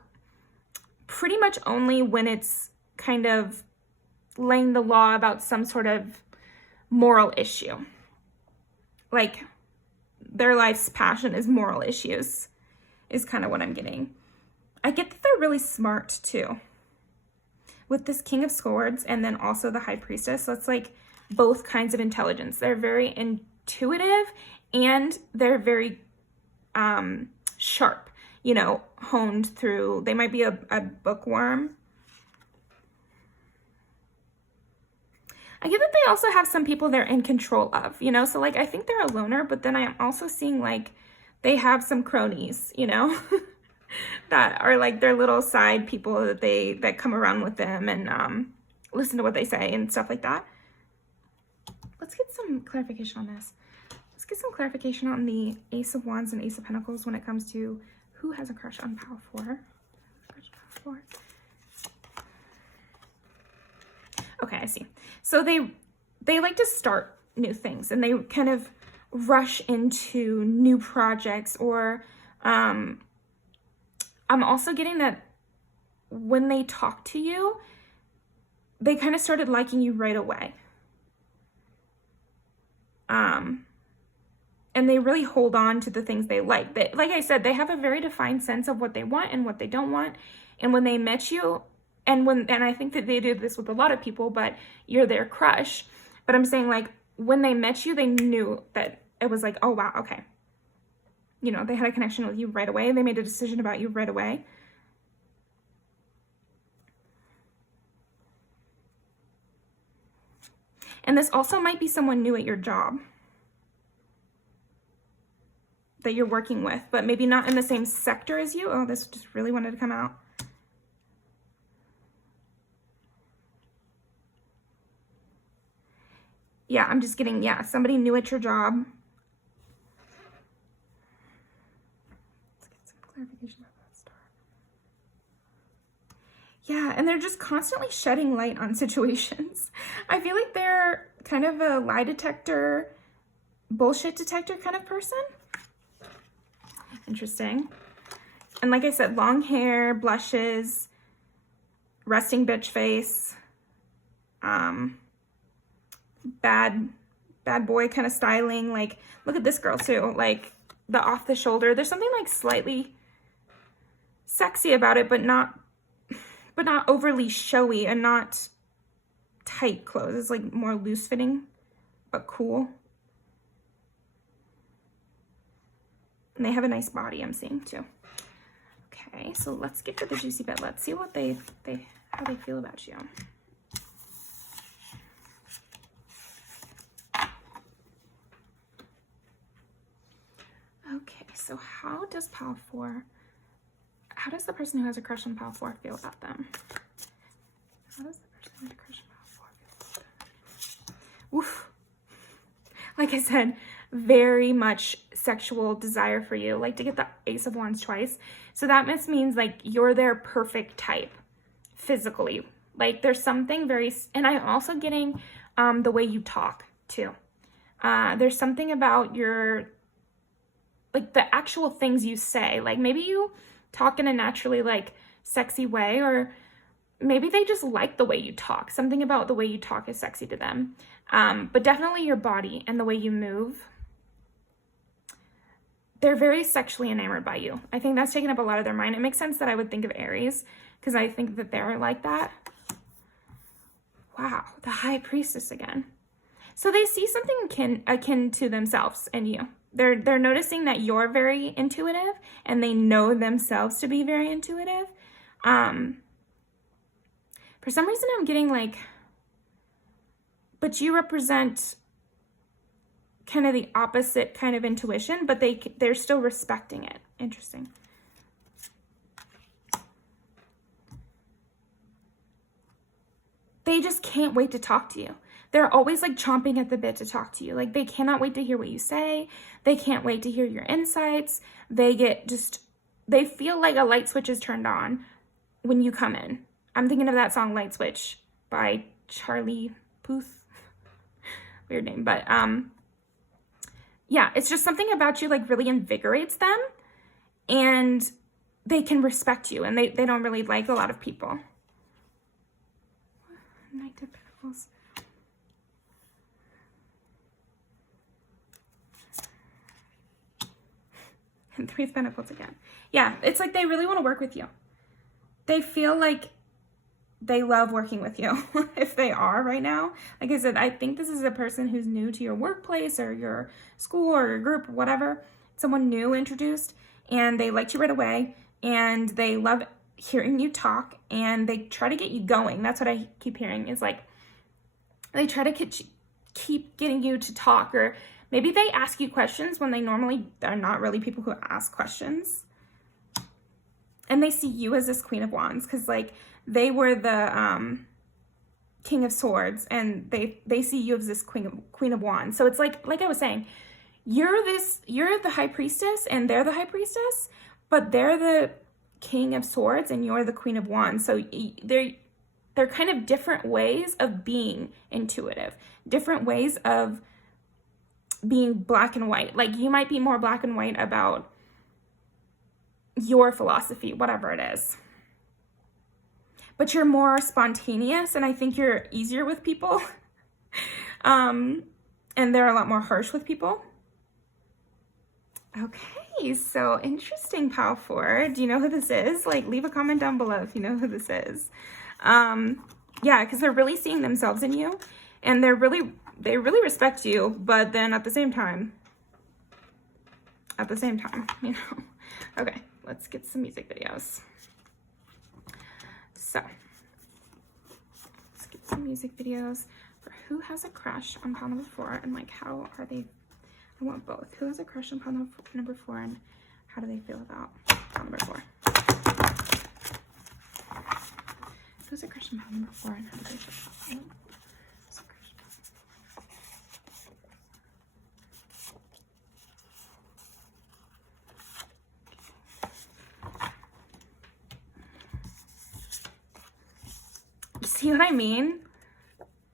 pretty much only when it's kind of laying the law about some sort of moral issue. Like their life's passion is moral issues, is kind of what I'm getting. I get that they're really smart too. With this King of Swords and then also the High Priestess, so it's like both kinds of intelligence. They're very intuitive and they're very sharp, you know, honed through, they might be a bookworm. I get that they also have some people they're in control of, you know? So like, I think they're a loner, but then I am also seeing like they have some cronies, you know, that are like their little side people that come around with them and listen to what they say and stuff like that. Let's get some clarification on this. Let's get some clarification on the Ace of Wands and Ace of Pentacles when it comes to who has a crush on Pal 4. Okay, I see. So they like to start new things and they kind of rush into new projects, or I'm also getting that when they talk to you, they kind of started liking you right away. And they really hold on to the things they like. Like I said, they have a very defined sense of what they want and what they don't want. And when they met you, and I think that they did this with a lot of people, but you're their crush. But I'm saying like when they met you, they knew that it was like, oh wow, okay. You know, they had a connection with you right away. They made a decision about you right away. And this also might be someone new at your job that you're working with, but maybe not in the same sector as you. Oh, this just really wanted to come out. Yeah, I'm just getting, yeah, somebody new at your job. Let's get some clarification about that star. Yeah, and they're just constantly shedding light on situations. I feel like they're kind of a lie detector, bullshit detector kind of person. Interesting. And like I said, long hair, blushes, resting bitch face, bad boy kind of styling. Like, look at this girl too, like the off the shoulder. There's something like slightly sexy about it, but not overly showy and not tight clothes. It's like more loose fitting, but cool. And they have a nice body, I'm seeing too. Okay, so let's get to the juicy bit. Let's see what how they feel about you. Okay, so how does the person who has a crush on Pal 4 feel about them? How does the person who has a crush on Pal 4 feel about them? Oof. Like I said, very much sexual desire for you. Like to get the Ace of Wands twice. So that means like you're their perfect type physically. Like there's something very, and I'm also getting the way you talk too. There's something about your, like the actual things you say. Like maybe you talk in a naturally like sexy way, or maybe they just like the way you talk. Something about the way you talk is sexy to them. But definitely your body and the way you move. They're very sexually enamored by you. I think that's taken up a lot of their mind. It makes sense that I would think of Aries because I think that they're like that. Wow, the High Priestess again. So they see something akin to themselves in you. They're noticing that you're very intuitive and they know themselves to be very intuitive. For some reason I'm getting like, but you represent kind of the opposite kind of intuition, but they're still respecting it. Interesting. They just can't wait to talk to you. They're always like chomping at the bit to talk to you. Like they cannot wait to hear what you say. They can't wait to hear your insights. They feel like a light switch is turned on when you come in. I'm thinking of that song Light Switch by Charlie Puth. Weird name, but yeah, it's just something about you like really invigorates them, and they can respect you, and they don't really like a lot of people. Knight of Pentacles. And Three of Pentacles again. Yeah, it's like they really want to work with you. They feel like they love working with you if they are right now. Like I said, I think this is a person who's new to your workplace or your school or your group or whatever. Someone new introduced, and they liked you right away, and they love hearing you talk, and they try to get you going. That's what I keep hearing is like They try to keep getting you to talk, or maybe they ask you questions when they normally are not really people who ask questions. And they see you as this Queen of Wands because, like, they were the King of Swords, and they see you as this Queen of Wands. So it's like I was saying, you're the High Priestess and they're the High Priestess, but they're the King of Swords and you're the Queen of Wands. So they're kind of different ways of being intuitive, different ways of being black and white. Like, you might be more black and white about your philosophy, whatever it is, but you're more spontaneous, and I think you're easier with people. And they're a lot more harsh with people. Okay, so interesting, Pal 4. Do you know who this is? Like, leave a comment down below if you know who this is. Yeah, because they're really seeing themselves in you, and they really respect you, but then at the same time, you know. Okay, let's get some music videos. So, let's get some music videos for who has a crush on pile number 4, and like, how are they? I want both. Who has a crush on pile number 4, and how do they feel about pile number 4? Who has a crush on pile number 4, and how do they feel about it? See what I mean?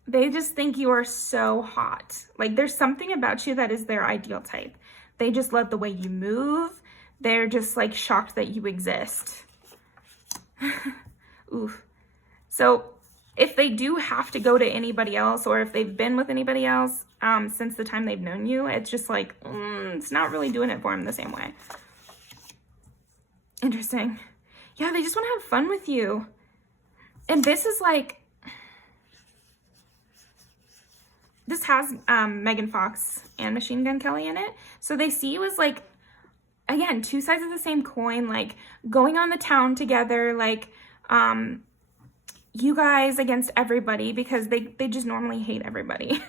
They just think you are so hot. Like, there's something about you that is their ideal type. They just love the way you move. They're just like shocked that you exist. Oof. So if they do have to go to anybody else, or if they've been with anybody else since the time they've known you, it's just like, it's not really doing it for them the same way. Interesting. Yeah, they just want to have fun with you. And this is like, this has Megan Fox and Machine Gun Kelly in it. So they see you as, like, again, two sides of the same coin, like going on the town together, like you guys against everybody, because they just normally hate everybody.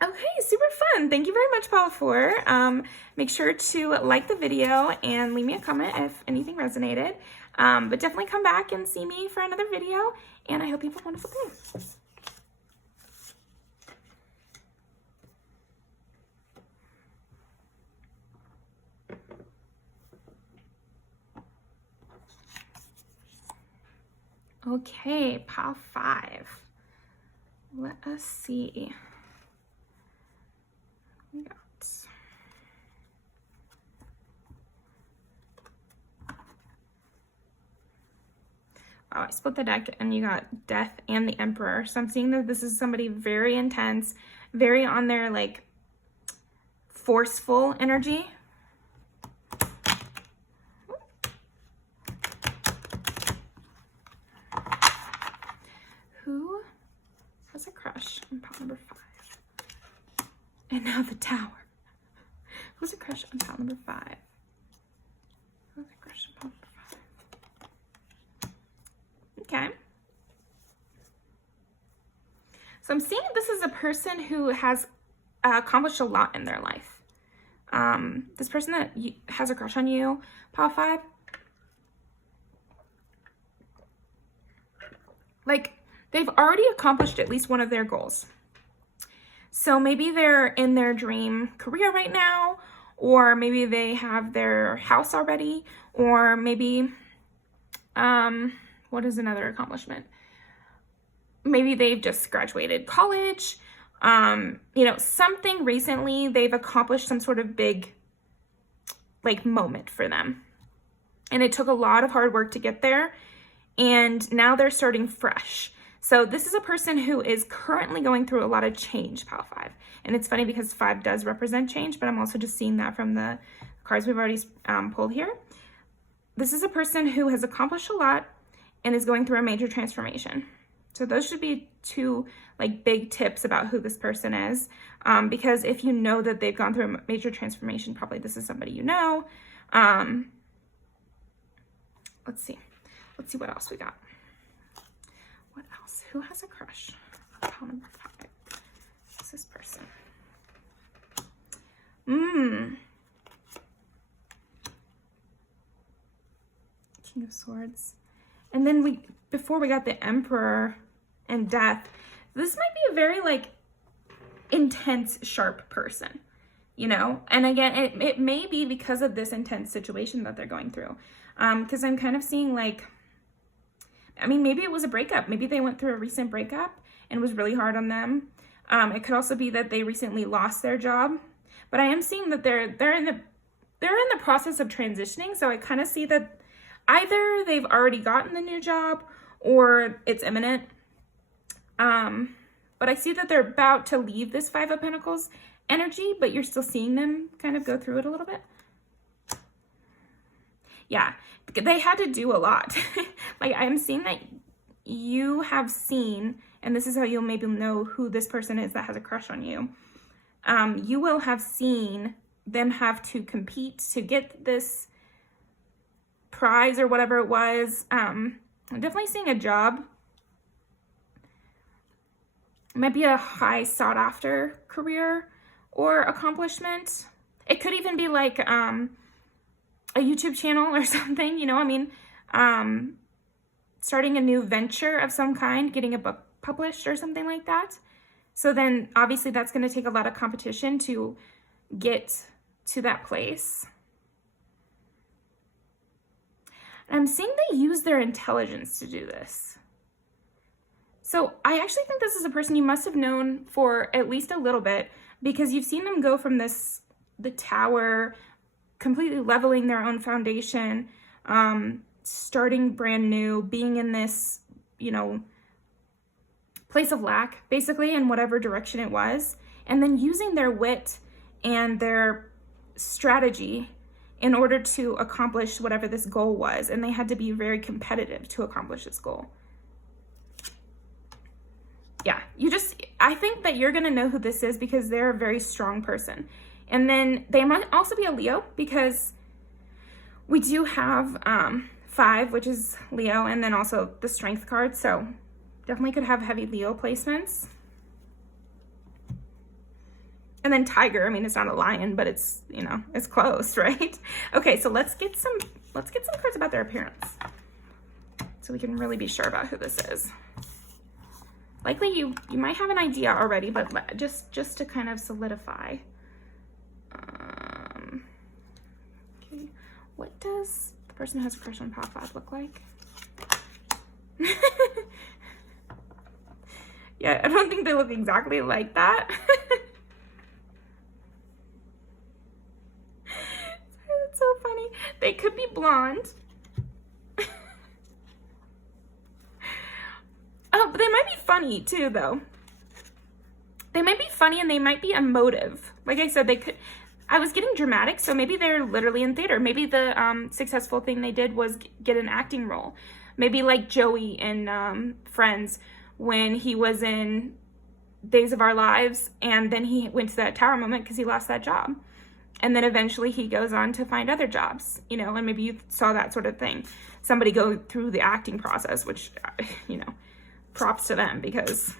Okay, super fun. Thank you very much, Pile 4. Make sure to like the video and leave me a comment if anything resonated. But definitely come back and see me for another video, and I hope you have a wonderful day. Okay, pile 5. Let us see. We got wow, I split the deck and you got Death and the Emperor. So I'm seeing that this is somebody very intense, very on their like forceful energy. Who has a crush on pile number 5? And now the Tower. Who's a crush on pile number 5? Who's a crush on pile number 5? Okay. So I'm seeing this is a person who has accomplished a lot in their life. This person that has a crush on you, pile 5, like, they've already accomplished at least one of their goals. So maybe they're in their dream career right now, or maybe they have their house already, or maybe, what is another accomplishment? Maybe they've just graduated college, you know, something recently, they've accomplished some sort of big, like, moment for them. And it took a lot of hard work to get there, and now they're starting fresh. So this is a person who is currently going through a lot of change, pile 5. And it's funny because 5 does represent change, but I'm also just seeing that from the cards we've already pulled here. This is a person who has accomplished a lot and is going through a major transformation. So those should be 2 like big tips about who this person is. Because if you know that they've gone through a major transformation, probably this is somebody you know. Let's see what else we got. What else? else? Who has a crush? Pile number 5. Who's this person? King of Swords. And then before we got the Emperor and Death. This might be a very like intense, sharp person, you know? And again, it may be because of this intense situation that they're going through. Because I'm kind of seeing like, I mean, maybe it was a breakup. Maybe they went through a recent breakup and it was really hard on them. It could also be that they recently lost their job. But I am seeing that they're in the process of transitioning. So I kind of see that either they've already gotten the new job or it's imminent. But I see that they're about to leave this 5 of Pentacles energy, but you're still seeing them kind of go through it a little bit. Yeah, they had to do a lot. Like I'm seeing that you have seen, and this is how you'll maybe know who this person is that has a crush on you. You will have seen them have to compete to get this prize or whatever it was. I'm definitely seeing a job. It might be a high sought after career or accomplishment. It could even be like a YouTube channel or something, you know, I mean, starting a new venture of some kind, getting a book published or something like that. So then obviously that's going to take a lot of competition to get to that place. And I'm seeing they use their intelligence to do this. So I actually think this is a person you must have known for at least a little bit, because you've seen them go from the tower, completely leveling their own foundation, starting brand new, being in this, you know, place of lack, basically, in whatever direction it was, and then using their wit and their strategy in order to accomplish whatever this goal was. And they had to be very competitive to accomplish this goal. Yeah, I think that you're gonna know who this is because they're a very strong person. And then they might also be a Leo, because we do have 5, which is Leo, and then also the Strength card. So definitely could have heavy Leo placements. And then Tiger, I mean, it's not a lion, but it's, you know, it's close, right? Okay, so let's get some cards about their appearance, so we can really be sure about who this is. Likely you might have an idea already, but just to kind of solidify. Okay, what does the person who has a crush on Pile 5 look like? Yeah, I don't think they look exactly like that. That's so funny. They could be blonde. Oh, but they might be funny too, though. They might be funny and they might be emotive. Like I said, I was getting dramatic, so maybe they're literally in theater. Maybe the successful thing they did was get an acting role. Maybe like Joey in Friends, when he was in Days of Our Lives, and then he went to that tower moment because he lost that job. And then eventually he goes on to find other jobs, you know, and maybe you saw that sort of thing. Somebody go through the acting process, which, you know, props to them, because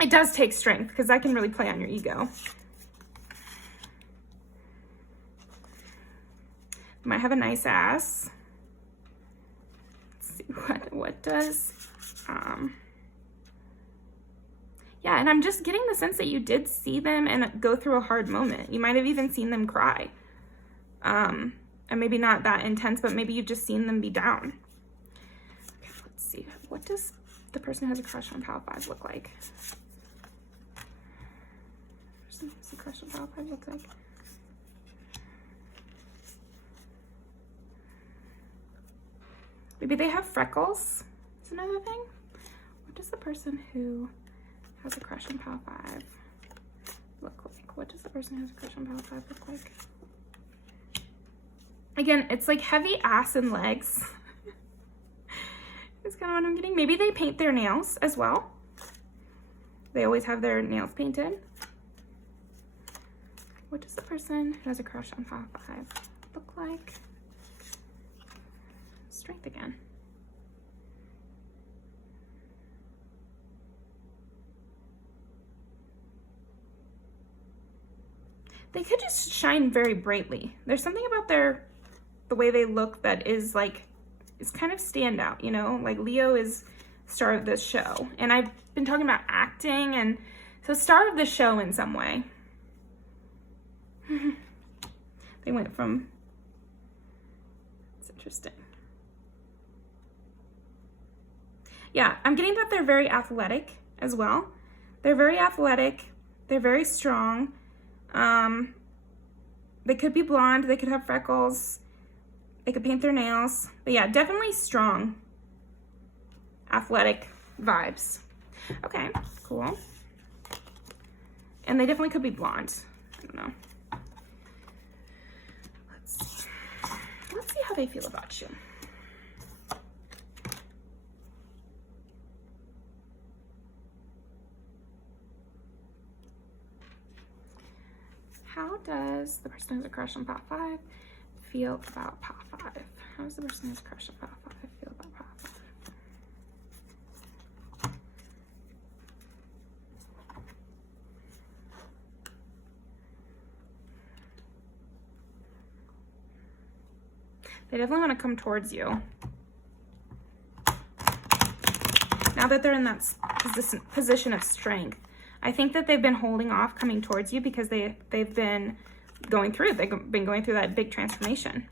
it does take strength, because that can really play on your ego. Might have a nice ass. Let's see what does, yeah, and I'm just getting the sense that you did see them and go through a hard moment. You might have even seen them cry. And maybe not that intense, but maybe you've just seen them be down. Okay, let's see. What does the person who has a crush on Pile 5 look like? Person who has a crush on Pile 5 look like? Maybe they have freckles. Is another thing. What does the person who has a crush on Pile 5 look like? What does the person who has a crush on Pile 5 look like? Again, it's like heavy ass and legs. That's kind of what I'm getting. Maybe they paint their nails as well. They always have their nails painted. What does the person who has a crush on Pile 5 look like? Strength again. they could just shine very brightly. There's something about the way they look that is like, is kind of standout, you know? Like Leo is star of this show. And I've been talking about acting, and so star of the show in some way. They went from, it's interesting. Yeah, I'm getting that they're very athletic as well. They're very athletic. They're very strong. They could be blonde. They could have freckles. They could paint their nails. But yeah, definitely strong, athletic vibes. Okay, cool. And they definitely could be blonde. I don't know. Let's see how they feel about you. How does the person who has a crush on Pot 5 feel about Pot 5? How does the person who has a crush on Pot 5 feel about Pot 5? They definitely want to come towards you. Now that they're in that position of strength, I think that they've been holding off coming towards you because they've been going through it. They've been going through that big transformation.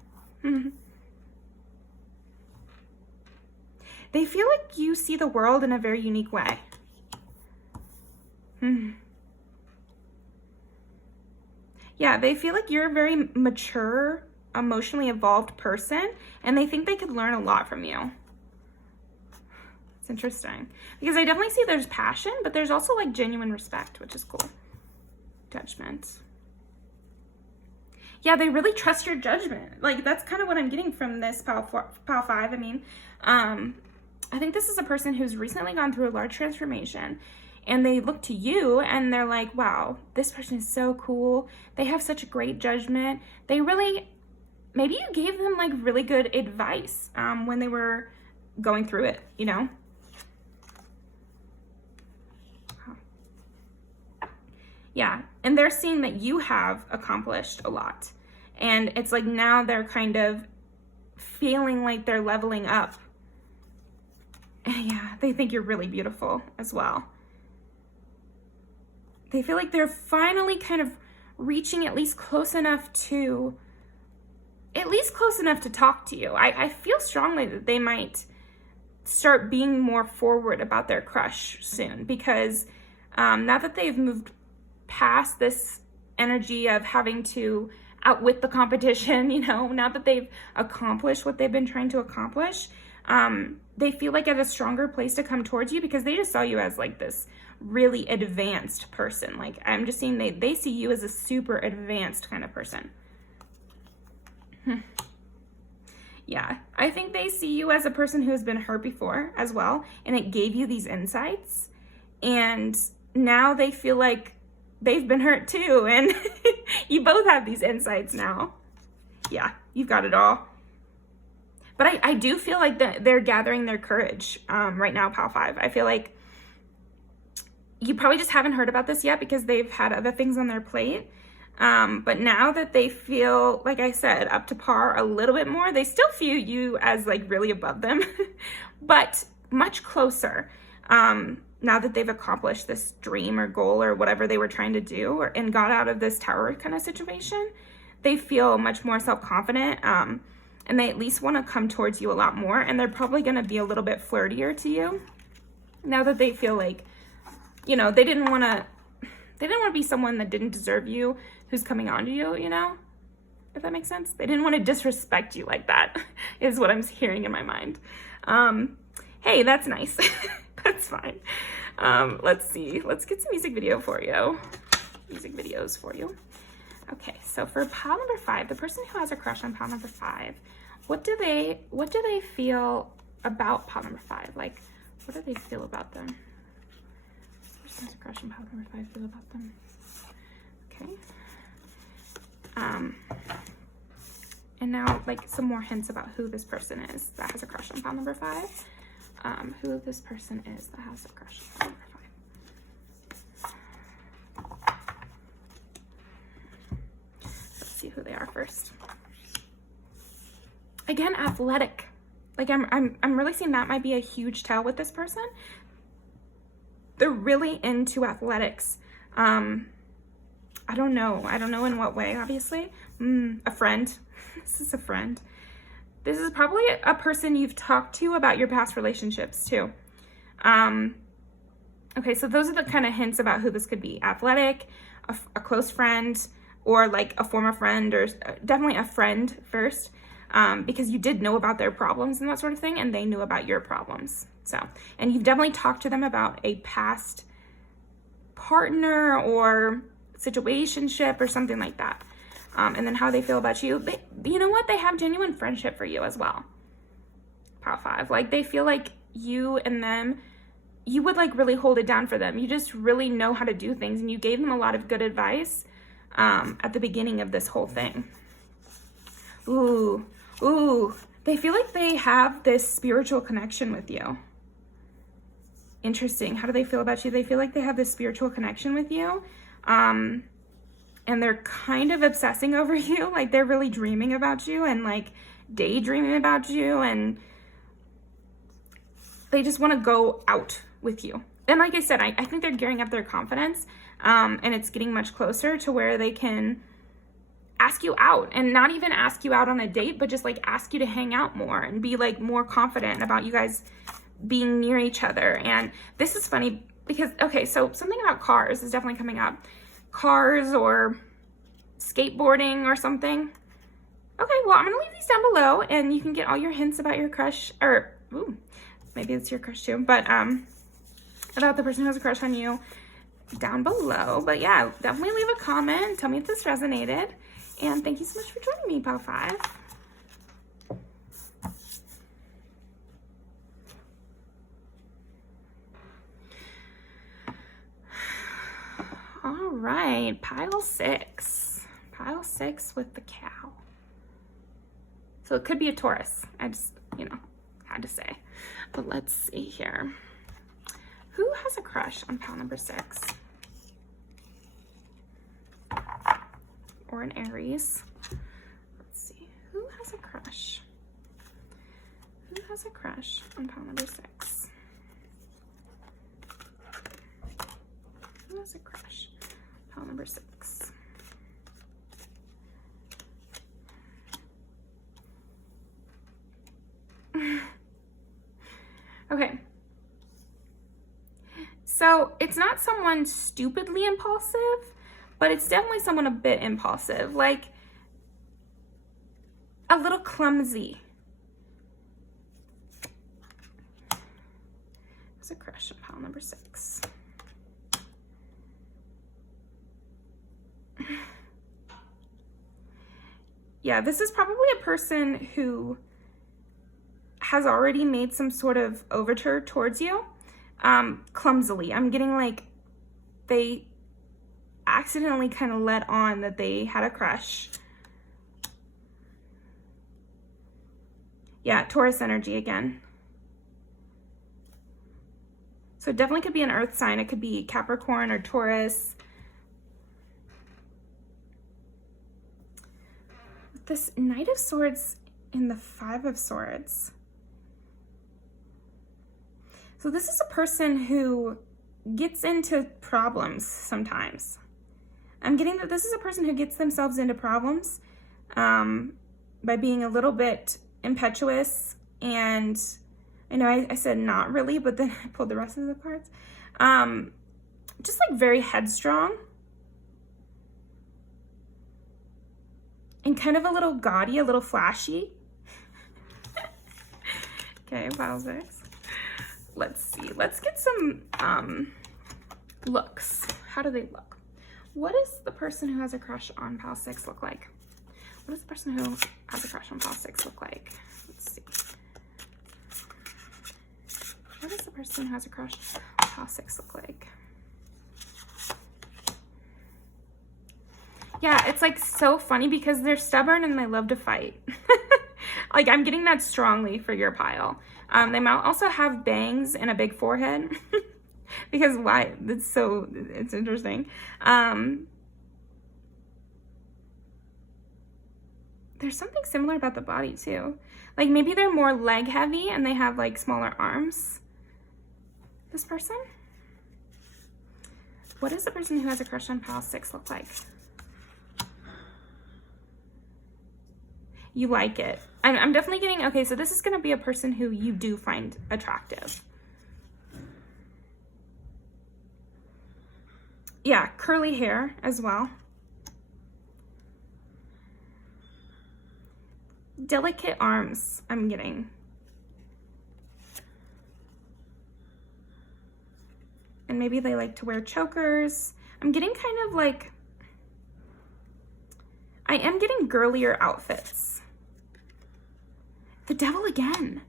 They feel like you see the world in a very unique way. Yeah, they feel like you're a very mature, emotionally evolved person, and they think they could learn a lot from you. It's interesting because I definitely see there's passion, but there's also like genuine respect, which is cool. Judgment. Yeah, they really trust your judgment. Like that's kind of what I'm getting from this Pal 5. I mean, I think this is a person who's recently gone through a large transformation, and they look to you and they're like, wow, this person is so cool. They have such a great judgment. They really, maybe you gave them like really good advice when they were going through it, you know? Yeah, and they're seeing that you have accomplished a lot. And it's like now they're kind of feeling like they're leveling up. Yeah, they think you're really beautiful as well. They feel like they're finally kind of reaching at least close enough to talk to you. I feel strongly that they might start being more forward about their crush soon, because now that they've moved past this energy of having to outwit the competition, you know, now that they've accomplished what they've been trying to accomplish, they feel like at a stronger place to come towards you because they just saw you as like this really advanced person. Like I'm just seeing they see you as a super advanced kind of person. Yeah, I think they see you as a person who has been hurt before as well, and it gave you these insights, and now they feel like they've been hurt too, and you both have these insights now. Yeah, you've got it all. But I do feel like they're gathering their courage right now, Pal 5. I feel like you probably just haven't heard about this yet because they've had other things on their plate. But now that they feel, like I said, up to par a little bit more, they still view you as like really above them, but much closer. Now that they've accomplished this dream or goal or whatever they were trying to do and got out of this tower kind of situation, they feel much more self-confident. And they at least want to come towards you a lot more. And they're probably going to be a little bit flirtier to you now that they feel like, you know, they didn't want to be someone that didn't deserve you, who's coming on to you, you know, if that makes sense. They didn't want to disrespect you like that is what I'm hearing in my mind. Hey, that's nice. That's fine. Let's see. Let's get some music videos for you. Okay, so for pile number 5, the person who has a crush on pile number 5, what do they feel about pile number 5? Like, what do they feel about them? This person has a crush on pile number 5 feel about them. Okay. And now, like, some more hints about who this person is that has a crush on pile number 5. Who this person is that has a crush on pile number 5. see who they are first. Again, athletic. Like I'm really seeing that might be a huge tell with this person. They're really into athletics. I don't know in what way, obviously. A friend. This is a friend. This is probably a person you've talked to about your past relationships too. Okay, so those are the kind of hints about who this could be. Athletic, a close friend, or like a former friend, or definitely a friend first, because you did know about their problems and that sort of thing, and they knew about your problems. So, and you've definitely talked to them about a past partner or situationship or something like that. And then how they feel about you. You know what? They have genuine friendship for you as well. Pile 5. Like, they feel like you and them, you would like really hold it down for them. You just really know how to do things, and you gave them a lot of good advice at the beginning of this whole thing. Ooh. They feel like they have this spiritual connection with you. Interesting. How do they feel about you? They feel like they have this spiritual connection with you. And they're kind of obsessing over you. Like, they're really dreaming about you and like daydreaming about you, and they just want to go out with you. And like I said, I think they're gearing up their confidence, and it's getting much closer to where they can ask you out, and not even ask you out on a date, but just like ask you to hang out more and be like more confident about you guys being near each other. And this is funny because, okay, so something about cars is definitely coming up. Cars or skateboarding or something. Okay, well, I'm gonna leave these down below, and you can get all your hints about your crush, or maybe it's your crush too, but about the person who has a crush on you down below. But yeah, definitely leave a comment, tell me if this resonated, and thank you so much for joining me, Pile 5. All right, pile 6. Pile 6 with the cow. So it could be a Taurus. I just, had to say. But let's see here. Who has a crush on pile number 6? Or an Aries. Let's see. Who has a crush? Who has a crush on pile number 6? Who has a crush? Pile number 6. Okay. So it's not someone stupidly impulsive, but it's definitely someone a bit impulsive, like a little clumsy. There's a crush on pile number 6. Yeah, this is probably a person who has already made some sort of overture towards you, clumsily. I'm getting like they accidentally kind of let on that they had a crush. Yeah, Taurus energy again. So it definitely could be an earth sign. It could be Capricorn or Taurus. This Knight of Swords in the 5 of Swords. So this is a person who gets into problems sometimes. I'm getting that this is a person who gets themselves into problems by being a little bit impetuous, and I know I said not really, but then I pulled the rest of the cards. Just like very headstrong. And kind of a little gaudy, a little flashy. Okay, pile 6. Let's see. Let's get some looks. How do they look? What does the person who has a crush on pile 6 look like? What does the person who has a crush on pile 6 look like? Let's see. What does the person who has a crush on pile 6 look like? Yeah, it's like so funny because they're stubborn and they love to fight. Like, I'm getting that strongly for your pile. They might also have bangs and a big forehead. Because why? It's interesting. there's something similar about the body too. Like maybe they're more leg heavy and they have like smaller arms. This person? What does the person who has a crush on pile 6 look like? You like it. I'm definitely getting, okay, so this is going to be a person who you do find attractive. Yeah, curly hair as well. Delicate arms, I'm getting. And maybe they like to wear chokers. I'm getting kind of like, I am getting girlier outfits. The devil again.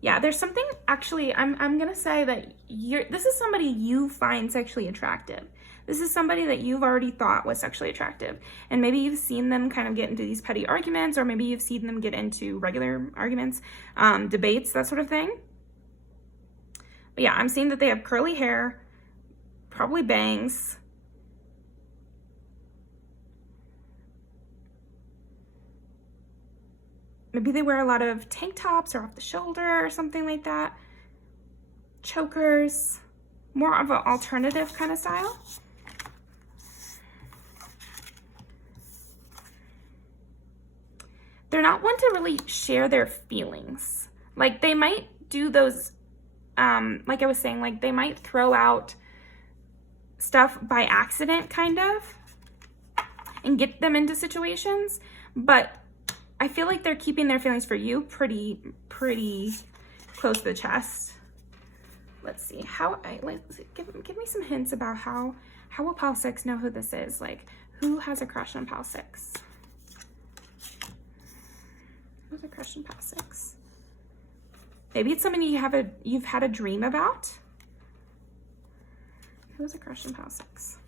Yeah, there's something, actually, I'm gonna say that this is somebody you find sexually attractive. This is somebody that you've already thought was sexually attractive. And maybe you've seen them kind of get into these petty arguments, or maybe you've seen them get into regular arguments, debates, that sort of thing. But yeah, I'm seeing that they have curly hair, probably bangs. Maybe they wear a lot of tank tops or off the shoulder or something like that. Chokers, more of an alternative kind of style. They're not one to really share their feelings. Like they might do those, like I was saying, like they might throw out stuff by accident kind of and get them into situations, but I feel like they're keeping their feelings for you pretty close to the chest. Let's see, give me some hints about how will pile 6 know who this is? Like, who has a crush on pile 6? Who's a crush on pile 6? Maybe it's somebody you've had a dream about. Who's a crush on pile 6?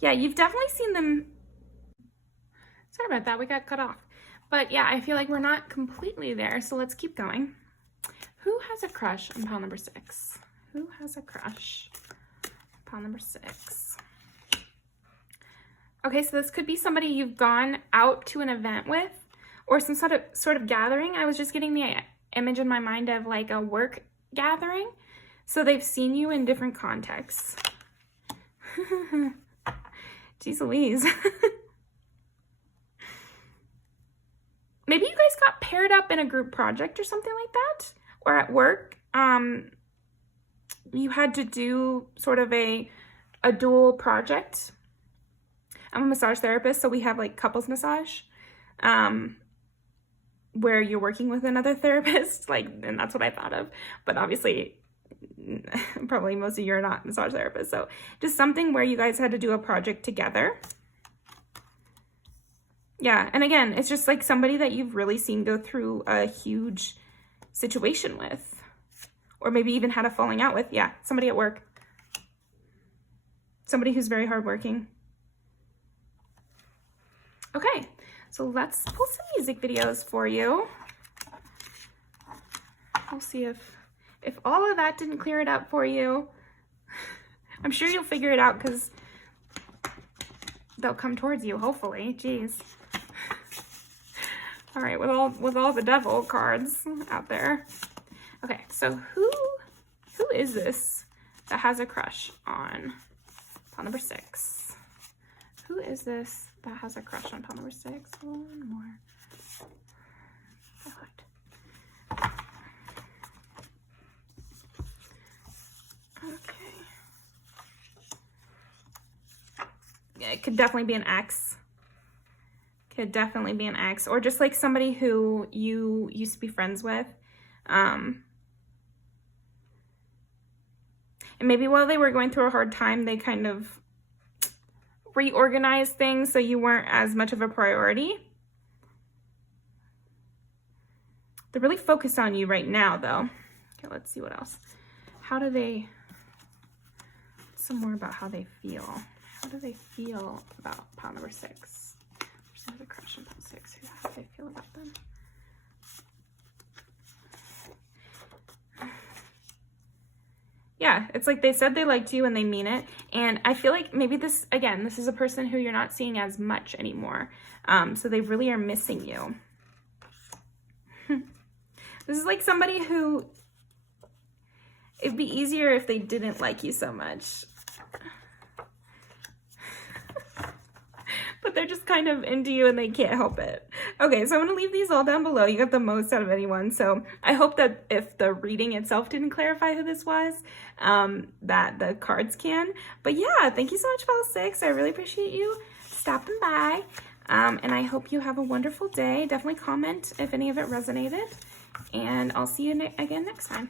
Yeah, you've definitely seen them. Sorry about that, we got cut off. But yeah, I feel like we're not completely there, so let's keep going. Who has a crush on pile number 6? Who has a crush on pile number 6? Okay, so this could be somebody you've gone out to an event with, or some sort of gathering. I was just getting the image in my mind of like a work gathering. So they've seen you in different contexts. Jeez Louise. Maybe you guys got paired up in a group project or something like that, or at work. You had to do sort of a dual project. I'm a massage therapist, so we have like couples massage, where you're working with another therapist, like, and that's what I thought of. But obviously, probably most of you are not massage therapists, so just something where you guys had to do a project together. Yeah, and again, it's just like somebody that you've really seen go through a huge situation with, or maybe even had a falling out with. Yeah, somebody at work. Somebody who's very hardworking. Okay, so let's pull some music videos for you. We'll see if all of that didn't clear it up for you. I'm sure you'll figure it out because they'll come towards you, hopefully. Jeez. All right, with all the devil cards out there. Okay, so who is this that has a crush on pile number 6? Who is this that has a crush on pile number 6? One more. God. Okay. Yeah, it could definitely be an ex. Could definitely be an ex, or just like somebody who you used to be friends with. And maybe while they were going through a hard time, they kind of reorganized things so you weren't as much of a priority. They're really focused on you right now, though. Okay, let's see what else. How do they... Some more about how they feel. How do they feel about pile number 6? Person has a crush on pile 6. How do they feel about them? yeah, it's like they said they liked you and they mean it. And I feel like maybe this, again, this is a person who you're not seeing as much anymore. So they really are missing you. This is like somebody who, it'd be easier if they didn't like you so much. But they're just kind of into you and they can't help it. Okay, so I'm going to leave these all down below. You got the most out of anyone. So I hope that if the reading itself didn't clarify who this was, that the cards can. But yeah, thank you so much, Fall 6. I really appreciate you stopping by. And I hope you have a wonderful day. Definitely comment if any of it resonated. And I'll see you again next time.